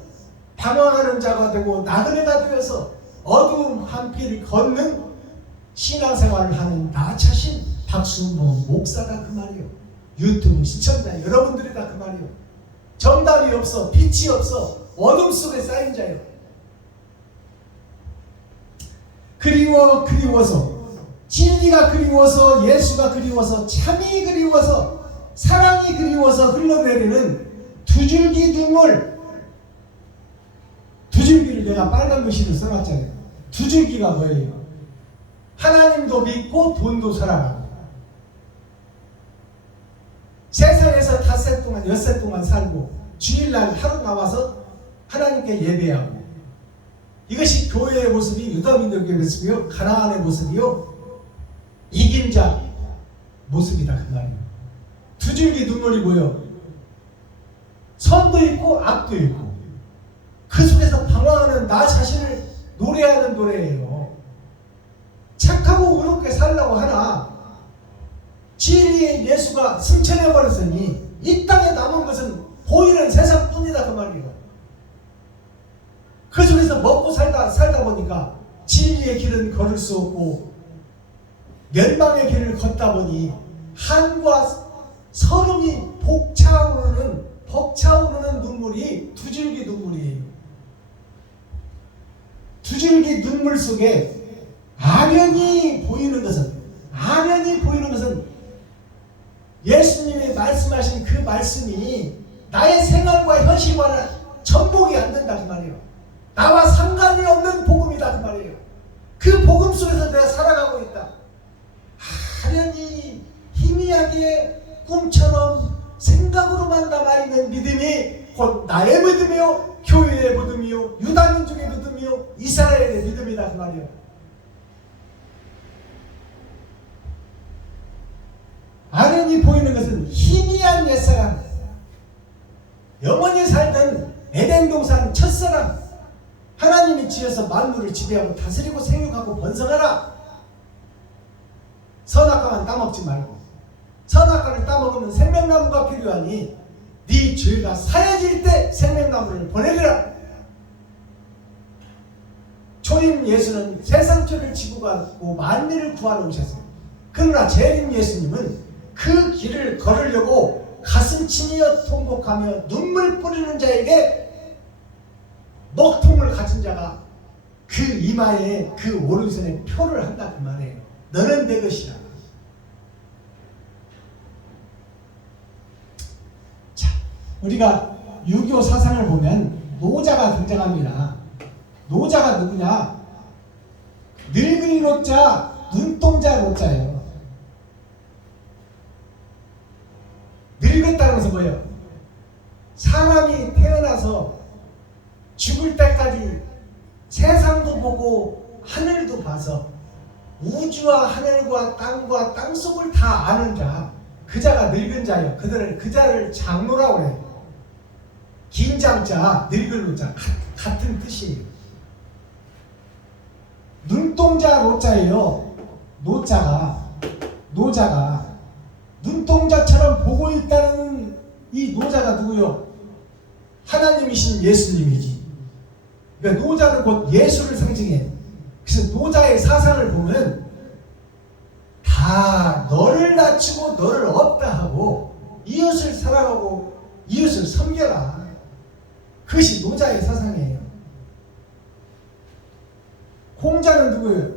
방황하는 자가 되고 나그네가 되어서 어두운 한길을 걷는 신앙생활을 하는 나 자신 박순봉 목사다 그 말이에요. 유튜브 시청자 여러분들이다 그 말이에요. 정답이 없어, 빛이 없어, 어둠 속에 쌓인 자예요. 그리워서 진리가 그리워서 예수가 그리워서 참이 그리워서 사랑이 그리워서 흘러내리는 두 줄기 눈물. 두 줄기를 내가 빨간 글씨로 써놨잖아요. 두 줄기가 뭐예요? 하나님도 믿고 돈도 살아가고 세상에서 닷새 동안 엿새 동안 살고 주일날 하루 나와서 하나님께 예배하고 이것이 교회의 모습이 유다민족의 모습이요 가나안의 모습이요 이긴 자 모습이다 그 말이에요. 두 줄기 눈물이 보여 선도 있고 악도 있고 그 속에서 방황하는 나 자신을 노래하는 노래예요. 착하고 의롭게 살라고 하나 진리의 예수가 승천해버렸으니 이 땅에 남은 것은 보이는 세상뿐이다 그 말이에요. 그 속에서 먹고 살다 보니까 진리의 길은 걸을 수 없고 멸망의 길을 걷다 보니 한과 서름이 벅차오르는 눈물이 두 줄기 눈물이에요. 두 줄기 눈물 속에 아련히 보이는 것은 예수님이 말씀하신 그 말씀이 나의 생활과 현실과는 전복이 안 된다 그 말이에요. 나와 상관이 없는 복음이다 그 말이에요. 그 복음 속에서 내가 살아가고 있다. 아련히 희미하게 꿈처럼 생각으로만 남아있는 믿음이 곧 나의 믿음이요 교회의 믿음이요 유다민족의 믿음이요 이스라엘의 믿음이다 그 말이에요. 아련히 보이는 것은 희미한 옛사람, 영원히 살던 에덴 동산 첫사람, 하나님이 지어서 만물을 지배하고 다스리고 생육하고 번성하라. 선악과만 따먹지 말고 선악과를 따먹으면 생명나무가 필요하니 네 죄가 사해질 때 생명나무를 보내리라. 초림 예수는 세상 죄를 지고 가고 만민을 구하러 오셨어요. 그러나 재림 예수님은 그 길을 걸으려고 가슴 치며 통곡하며 눈물 뿌리는 자에게 먹통을 가진 자가 그 이마에 그 오른손에 표를 한다 그 말이에요. 너는 내 것이라. 자, 우리가 유교 사상을 보면 노자가 등장합니다. 노자가 누구냐? 늙은이 노자, 눈동자 노자예요. 늙었다는 것은 뭐예요? 사람이 태어나서 죽을 때까지 세상도 보고 하늘도 봐서 우주와 하늘과 땅과 땅속을 다 아는 자, 그 자가 늙은 자예요. 그 자를 장로라고 해요. 긴 장자, 늙은 노자 같은 뜻이에요. 눈동자 노자예요. 노자가 눈동자처럼 보고 있다는 이 노자가 누구요? 하나님이신 예수님이지. 그러니까 노자는 곧 예수를 상징해. 그래서 노자의 사상을 보면 다 너를 낮추고 너를 없다 하고 이웃을 사랑하고 이웃을 섬겨라. 그것이 노자의 사상이에요. 공자는 누구예요?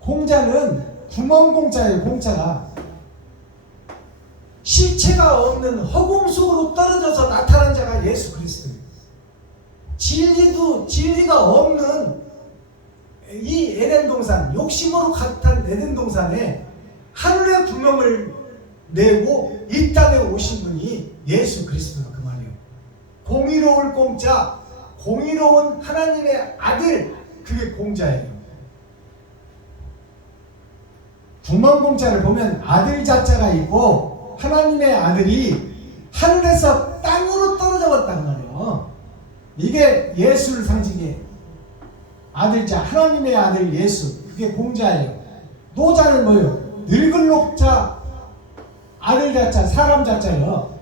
공자는 구멍공자예요. 공자가 실체가 없는 허공 속으로 떨어져서 나타난 자가 예수 그리스도예요. 진리가 없는 이 에덴 동산, 욕심으로 가득한 에덴 동산에 하늘의 분명을 내고 이 땅에 오신 분이 예수 그리스도다 그 말이에요. 공의로울 공자, 공의로운 하나님의 아들, 그게 공자예요. 구멍공자를 보면 아들 자자가 있고 하나님의 아들이 하늘에서 땅으로 떨어져 버렸단 말이에요. 이게 예수를 상징해. 아들자, 하나님의 아들 예수, 그게 공자예요. 노자는 뭐예요? 늙은 녹자, 아들 자자, 사람 자자예요.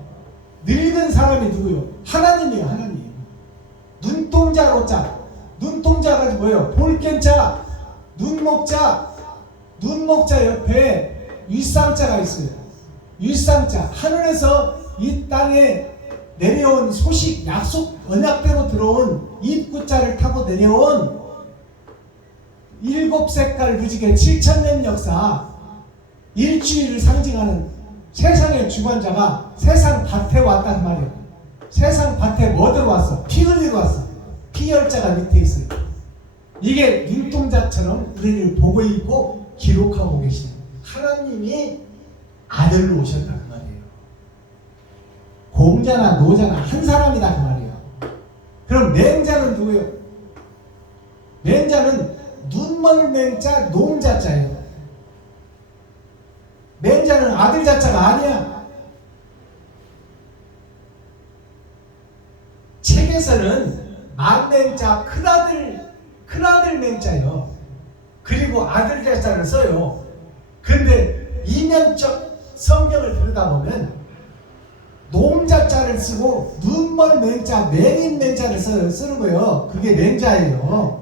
늙은 사람이 누구요? 하나님이에요. 하나님. 눈동자 노자, 눈동자가 뭐예요? 볼견자, 눈목자, 눈목자 옆에 윗상자가 있어요. 윗상자, 하늘에서 이 땅에 내려온 소식, 약속, 언약대로 들어온 입구자를 타고 내려온 7색깔 무지개 7000년 역사, 일주일을 상징하는 세상의 주관자가 세상 밭에 왔단 말이에요. 세상 밭에 뭐 들어왔어? 피 흘리러 왔어. 피열자가 밑에 있어요. 이게 눈동자처럼 우리를 보고 있고 기록하고 계신 하나님이 아들로 오셨다 그 말이에요. 공자나 노자나 한 사람이다 그 말이에요. 그럼 맹자는 누구예요? 맹자는 눈먼 맹자 농자자예요. 맹자는 아들 자자가 아니야. 책에서는 만맹자 큰아들 맹자예요. 그리고 아들 자자를 써요. 근데 이면적 성경을 들여다보면 농자자를 쓰고 눈먼 맹자 맹인 맹자를 쓰는 거예요. 그게 맹자예요.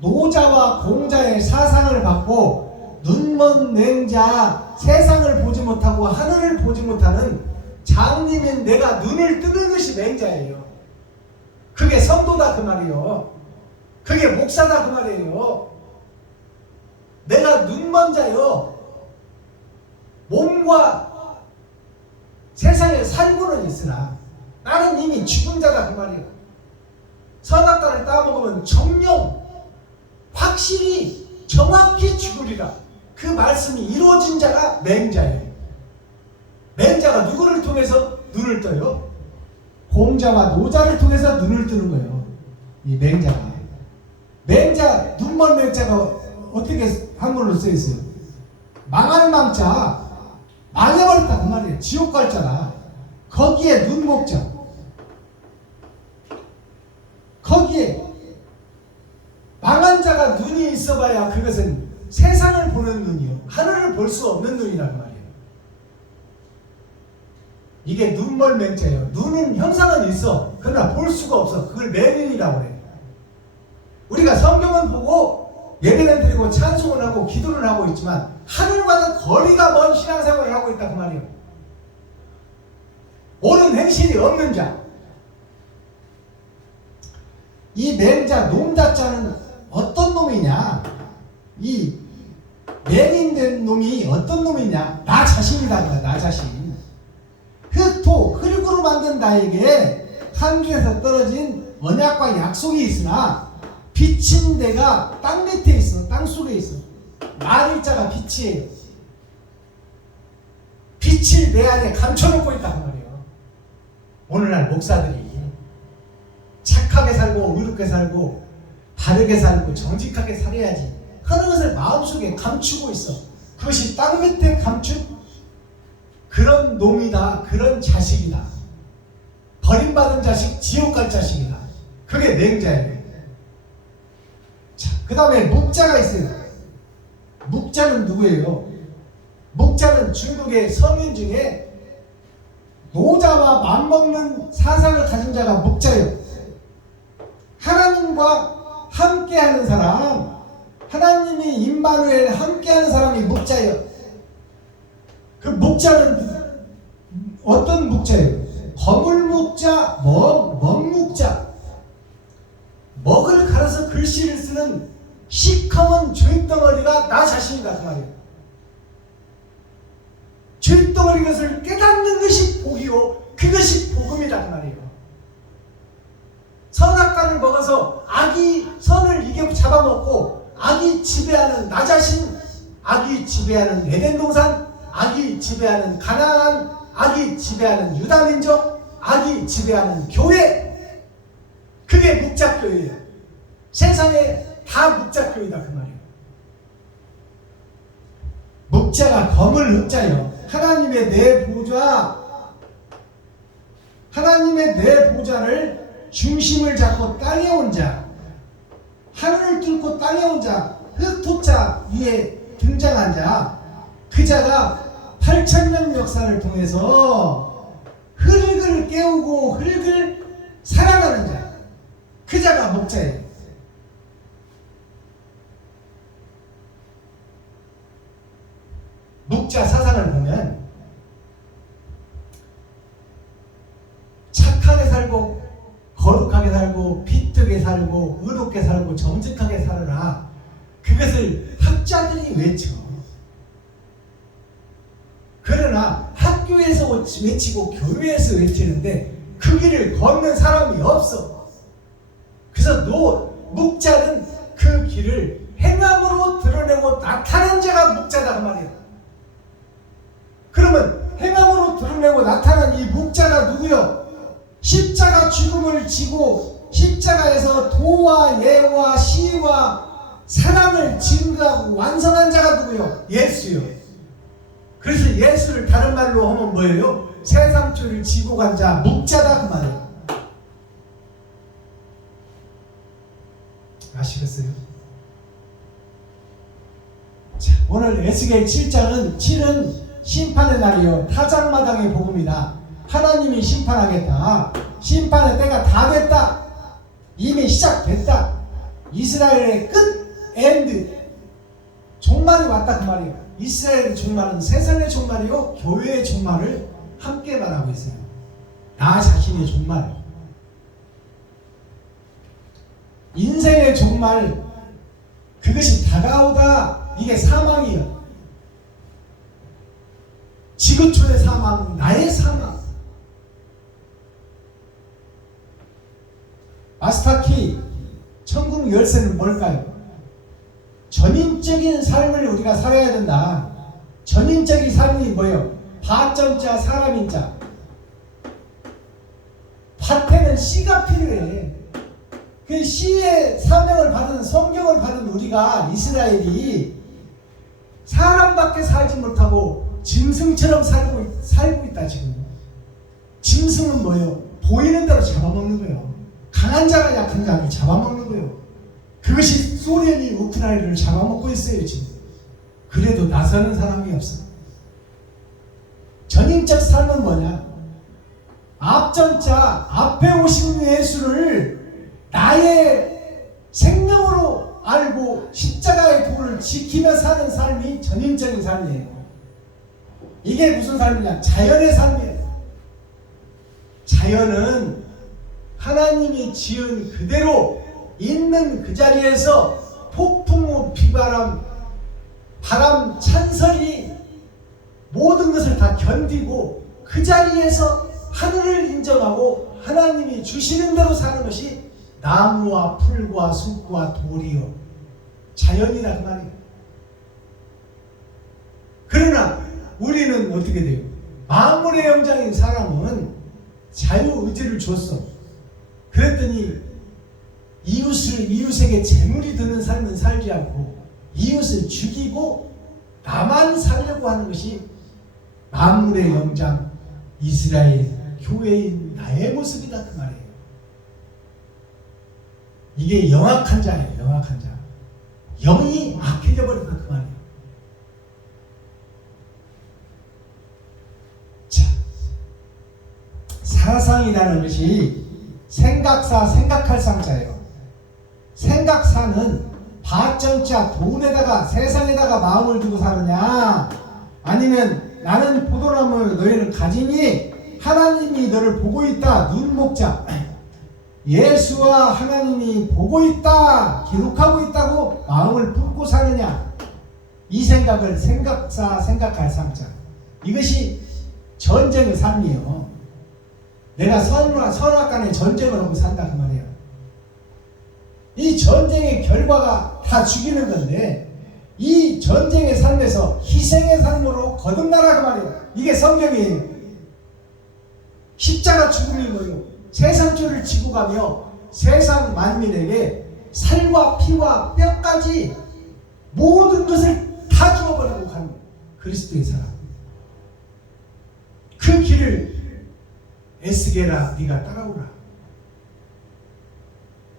노자와 공자의 사상을 받고 눈먼 맹자 세상을 보지 못하고 하늘을 보지 못하는 장님인 내가 눈을 뜨는 것이 맹자예요. 그게 성도다 그 말이에요. 그게 목사다 그 말이에요. 내가 눈먼 자요. 몸과 세상에 살고는 있으나 나는 이미 죽은 자다 그 말이에요. 선악과를 따먹으면 정령 확실히 정확히 죽으리라. 그 말씀이 이루어진 자가 맹자예요. 맹자가 누구를 통해서 눈을 떠요? 공자와 노자를 통해서 눈을 뜨는 거예요. 이 맹자가. 맹자, 눈먼 맹자가 어떻게 한글로 써 있어요? 망할 망자. 망해버렸다 그 말이에요. 지옥 갈 자라. 거기에 눈 목자. 거기에 망한 자가 눈이 있어봐야 그것은 세상을 보는 눈이요. 하늘을 볼 수 없는 눈이란 말이에요. 이게 눈멀 맹자예요. 눈은 형상은 있어. 그러나 볼 수가 없어. 그걸 맹인이라고 그래요. 우리가 성경은 보고 예배는 드리고 찬송을 하고 기도를 하고 있지만 하늘과는 거리가 먼 신앙생활을 하고 있다 그 말이에요. 옳은 행실이 없는 자. 이 맹자 농자자는 어떤 놈이냐? 이 맹인된 놈이 어떤 놈이냐? 나 자신이다. 나 자신. 흙토 흙으로 만든 나에게 하늘에서 떨어진 언약과 약속이 있으나 빛인 데가 땅 밑에 있어. 땅 속에 있어. 말일자가 빛이에요. 빛을 내 안에 감춰놓고 있다 그 말이에요. 오늘날 목사들이 착하게 살고 의롭게 살고 바르게 살고 정직하게 살아야지 하는 것을 마음속에 감추고 있어. 그것이 땅 밑에 감춘 그런 놈이다. 그런 자식이다. 버림받은 자식, 지옥 갈 자식이다. 그게 맹자예요. 자, 그 다음에 묵자가 있어요. 묵자는 누구예요? 묵자는 중국의 성인 중에 노자와 맞먹는 사상을 가진 자가 묵자예요. 하나님과 함께하는 사람, 하나님이 임마누엘 함께하는 사람이 묵자예요. 그 묵자는 어떤 묵자예요? 거물묵자, 먹묵자. 먹을 갈아서 글씨를 쓰는 시커먼 죄덩어리가 나 자신이다 그 말이에요. 죄덩어리 것을 깨닫는 것이 복이요 그것이 복음이다 그 말이에요. 선악과를 먹어서 악이 선을 이겨 잡아먹고 악이 지배하는 나 자신, 악이 지배하는 에덴 동산, 악이 지배하는 가나안, 악이 지배하는 유다민족, 악이 지배하는 교회. 그게 묵자교회예요. 세상에 다 묵자교회다 그 말이에요. 묵자가 검을 묵자요. 하나님의 내 보좌, 하나님의 내 보좌를 중심을 잡고 땅에 온 자, 하늘을 뚫고 땅에 온 자, 흙토자 위에 등장한 자, 그 자가 8,000년 역사를 통해서 흙을 깨우고 흙을 살아가는 자, 그 자가 목자예요. 목자 사상을 보면 착하게 살고 거룩하게 살고 비뜨게 살고 의롭게 살고 정직하게 살아라. 그것을 학자들이 외쳐. 그러나 학교에서 외치고 교회에서 외치는데 그 길을 걷는 사람이 없어. 그래서 묵자는 그 길을 행함으로 드러내고 나타낸 자가 목자다 그 말이에요. 그러면 행함으로 드러내고 나타난 이 목자가 누구요? 십자가 죽음을 지고 십자가에서 도와 예와 시와 사랑을 증거하고 완성한 자가 누구요? 예수요. 그래서 예수를 다른 말로 하면 뭐예요? 세상줄을 지고 간 자, 목자다 그 말이에요. 아시겠어요? 자, 오늘 에스겔 7은 심판의 날이요 타작마당의 복음이다. 하나님이 심판하겠다. 심판의 때가 다 됐다. 이미 시작됐다. 이스라엘의 끝 엔드 종말이 왔다 그 말이에요. 이스라엘의 종말은 세상의 종말이요 교회의 종말을 함께 말하고 있어요. 나 자신의 종말, 인생의 종말, 그것이 다가오다. 이게 사망이에요. 지구촌의 사망, 나의 사망. 마스터키 천국 열쇠는 뭘까요? 전인적인 삶을 우리가 살아야 된다. 전인적인 삶이 뭐예요? 파전자 사람인자. 밭에는 씨가 필요해. 그 씨의 사명을 받은 성경을 받은 우리가 이스라엘이 사람밖에 살지 못하고 짐승처럼 살고 있다 지금. 짐승은 뭐예요? 보이는 대로 잡아먹는 거예요. 강한 자가 약한 자를 잡아먹는 거예요. 그것이 소련이 우크라이나를 잡아먹고 있어요 지금. 그래도 나서는 사람이 없어. 전인적 삶은 뭐냐? 앞전자 앞에 오신 예수를 나의 생명으로 알고 십자가의 도를 지키며 사는 삶이 전인적인 삶이에요. 이게 무슨 삶이냐? 자연의 삶이에요. 자연은 하나님이 지은 그대로 있는 그 자리에서 폭풍우, 비바람, 바람, 찬설이 모든 것을 다 견디고 그 자리에서 하늘을 인정하고 하나님이 주시는 대로 사는 것이 나무와 풀과 숲과 돌이요 자연이라 그 말이에요. 그러나 우리는 어떻게 돼요? 만물의 영장인 사람은 자유의지를 줬어. 그랬더니 이웃에게 재물이 드는 삶은 살지 않고 이웃을 죽이고 나만 살려고 하는 것이 만물의 영장 이스라엘 교회인 나의 모습이다 그 말이에요. 이게 영악한 자예요. 영악한 자. 영이 악해져 버렸다 그 말이에요. 자, 사상이라는 것이 생각사, 생각할 상자예요. 생각사는 바전자 돈에다가 세상에다가 마음을 두고 사느냐, 아니면 나는 포도나무 너희는 가지니 하나님이 너를 보고 있다. 눈목자. 예수와 하나님이 보고 있다. 기록하고 있다고 마음을 품고 사느냐. 이 생각을 생각사, 생각할 상자. 이것이 전쟁의 삶이에요. 내가 선악간에 전쟁을 하고 산다 그 말이에요. 이 전쟁의 결과가 다 죽이는 건데 이 전쟁의 삶에서 희생의 삶으로 거듭나라 그 말이에요. 이게 성경이에요. 십자가 죽음이 뭐예요? 세상줄을 지고 가며 세상 만민에게 살과 피와 뼈까지 모든 것을 다 주어버리고 간 그리스도의 사람. 그 길을 에스겔아 네가 따라오라.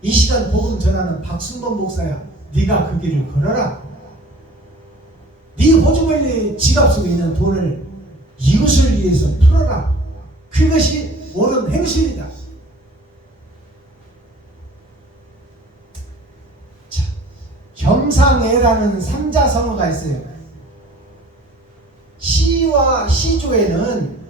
이 시간 복음 전하는 박순범 목사야, 네가 그 길을 걸어라. 네 호주머니에 지갑 속에 있는 돈을 이웃을 위해서 풀어라. 그것이 옳은 행실이다. 자, 겸상애라는 삼자성어가 있어요. 시와 시조에는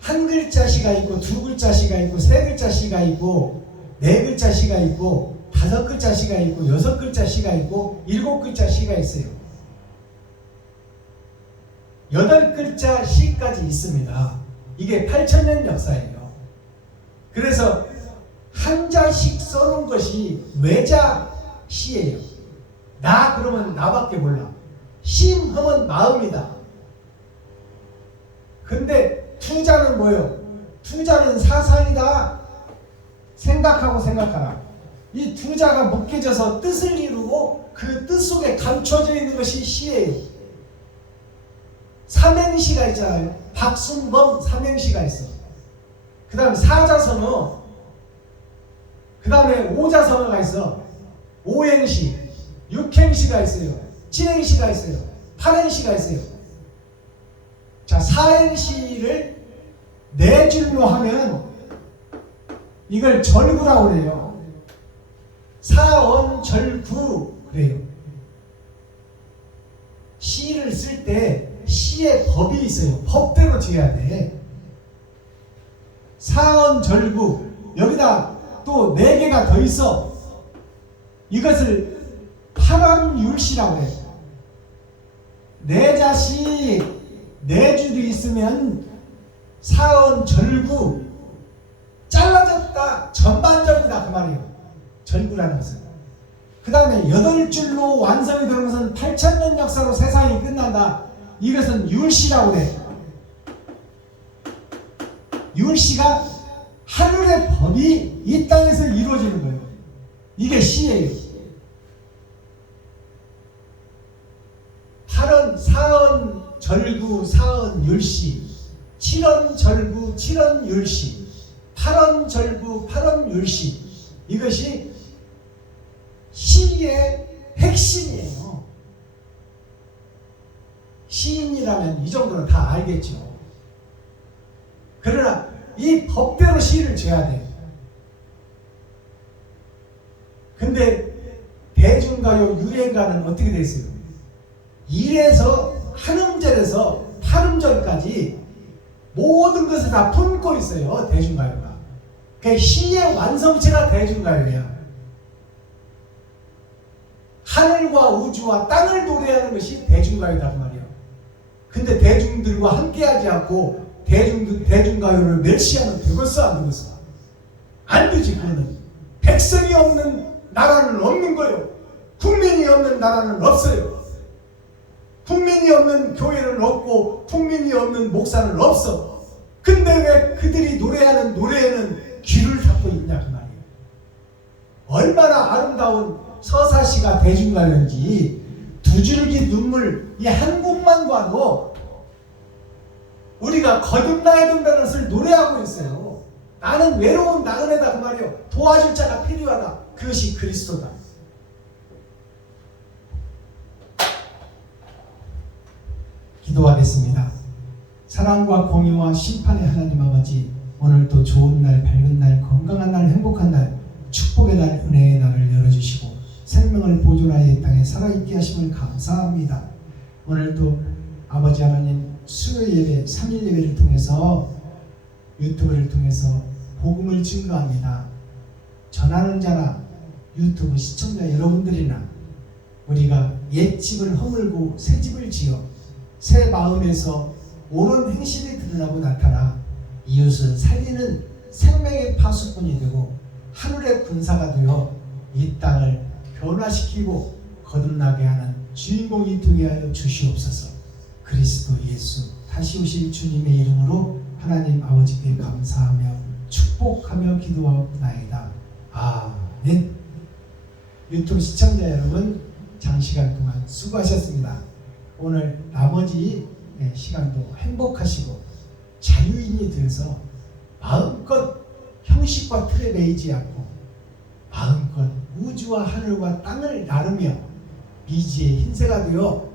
한 글자 시가 있고 두 글자 시가 있고 세 글자 시가 있고 네 글자 시가 있고 다섯 글자 시가 있고 여섯 글자 시가 있고 일곱 글자 시가 있어요. 여덟 글자 시까지 있습니다. 이게 8,000년 역사예요. 그래서 한자씩 써놓은 것이 외자 시예요. 나 그러면 나밖에 몰라. 심하면 마음이다. 근데 투자는 뭐예요? 투자는 사상이다. 생각하라. 이 투자가 묶여져서 뜻을 이루고 그 뜻 속에 감춰져 있는 것이 시예요. 삼행시가 있잖아요. 박순범 삼행시가 있어. 그 다음에 사자성어, 그 다음에 오자성어가 있어. 오행시, 육행시가 있어요. 칠행시가 있어요. 팔행시가 있어요. 자, 사행시를 네 줄로 하면 이걸 절구라고 그래요. 사언절구 그래요. 시를 쓸 때 시의 법이 있어요. 법대로 지어야 돼. 사언절구, 여기다 또 네 개가 더 있어. 이것을 팔언율시라고 해요. 네 자씩 네 줄이 있으면 사언절구, 잘라졌다, 전반적이다 그 말이에요. 절구라는 것은. 그 다음에 8줄로 완성이 되는 것은 8,000년 역사로 세상이 끝난다. 이것은 율시라고 해. 율시가 하늘의 법이 이 땅에서 이루어지는 거예요. 이게 시예요. 사언 절구 사언 율시, 칠언 절구 칠언 율시, 팔언 절구 팔언 율시, 이것이 시의 핵심이에요. 시인이라면 이 정도는 다 알겠죠. 그러나 이 법대로 시를 지어야 돼요. 근데 대중가요 유행가는 어떻게 됐어요? 1에서 한음절에서 8음절까지 모든 것을 다 품고 있어요. 대중가요가. 그 시의 완성체가 대중가요야. 하늘과 우주와 땅을 노래하는 것이 대중가요다 그 말이야. 근데 대중들과 함께하지 않고 대중가요를 멸시하면 되겠어 안 되겠어? 안 되지. 그거는 백성이 없는 나라는 없는 거예요. 국민이 없는 나라는 없어요. 국민이 없는 교회는 없고 국민이 없는 목사는 없어. 근데 왜 그들이 노래하는 노래에는 귀를 닫고 있냐 그 말이에요. 얼마나 아름다운 서사시가 대중가요인지 두 줄기 눈물 이 한 곡만 봐도 우리가 거듭나야 된다는 것을 노래하고 있어요. 나는 외로운 나그네다 그 말이에요. 도와줄 자가 필요하다. 그것이 그리스도다. 기도하겠습니다. 사랑과 공의와 심판의 하나님 아버지, 오늘도 좋은 날, 밝은 날, 건강한 날, 행복한 날, 축복의 날, 은혜의 날을 열어주시고 생명을 보존하여 이 땅에 살아있게 하심을 감사합니다. 오늘도 아버지 하나님 수요 예배, 3일 예배를 통해서 유튜브를 통해서 복음을 증거합니다. 전하는 자나 유튜브 시청자 여러분들이나 우리가 옛 집을 허물고 새 집을 지어 새 마음에서 옳은 행실이 드러나고 나타나 이웃을 살리는 생명의 파수꾼이 되고 하늘의 군사가 되어 이 땅을 변화시키고 거듭나게 하는 주인공이 되게 하여 주시옵소서. 그리스도 예수 다시 오실 주님의 이름으로 하나님 아버지께 감사하며 축복하며 기도하옵나이다. 아멘. 유튜브 시청자 여러분, 장시간 동안 수고하셨습니다. 오늘 나머지 시간도 행복하시고 자유인이 되어서 마음껏 형식과 틀에 매이지 않고 마음껏 우주와 하늘과 땅을 나누며 미지의 흰새가 되어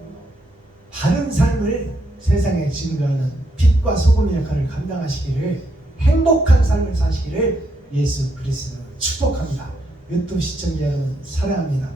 바른 삶을 세상에 증거하는 빛과 소금의 역할을 감당하시기를, 행복한 삶을 사시기를 예수 그리스도로 축복합니다. 유튜브 시청자 여러분 사랑합니다.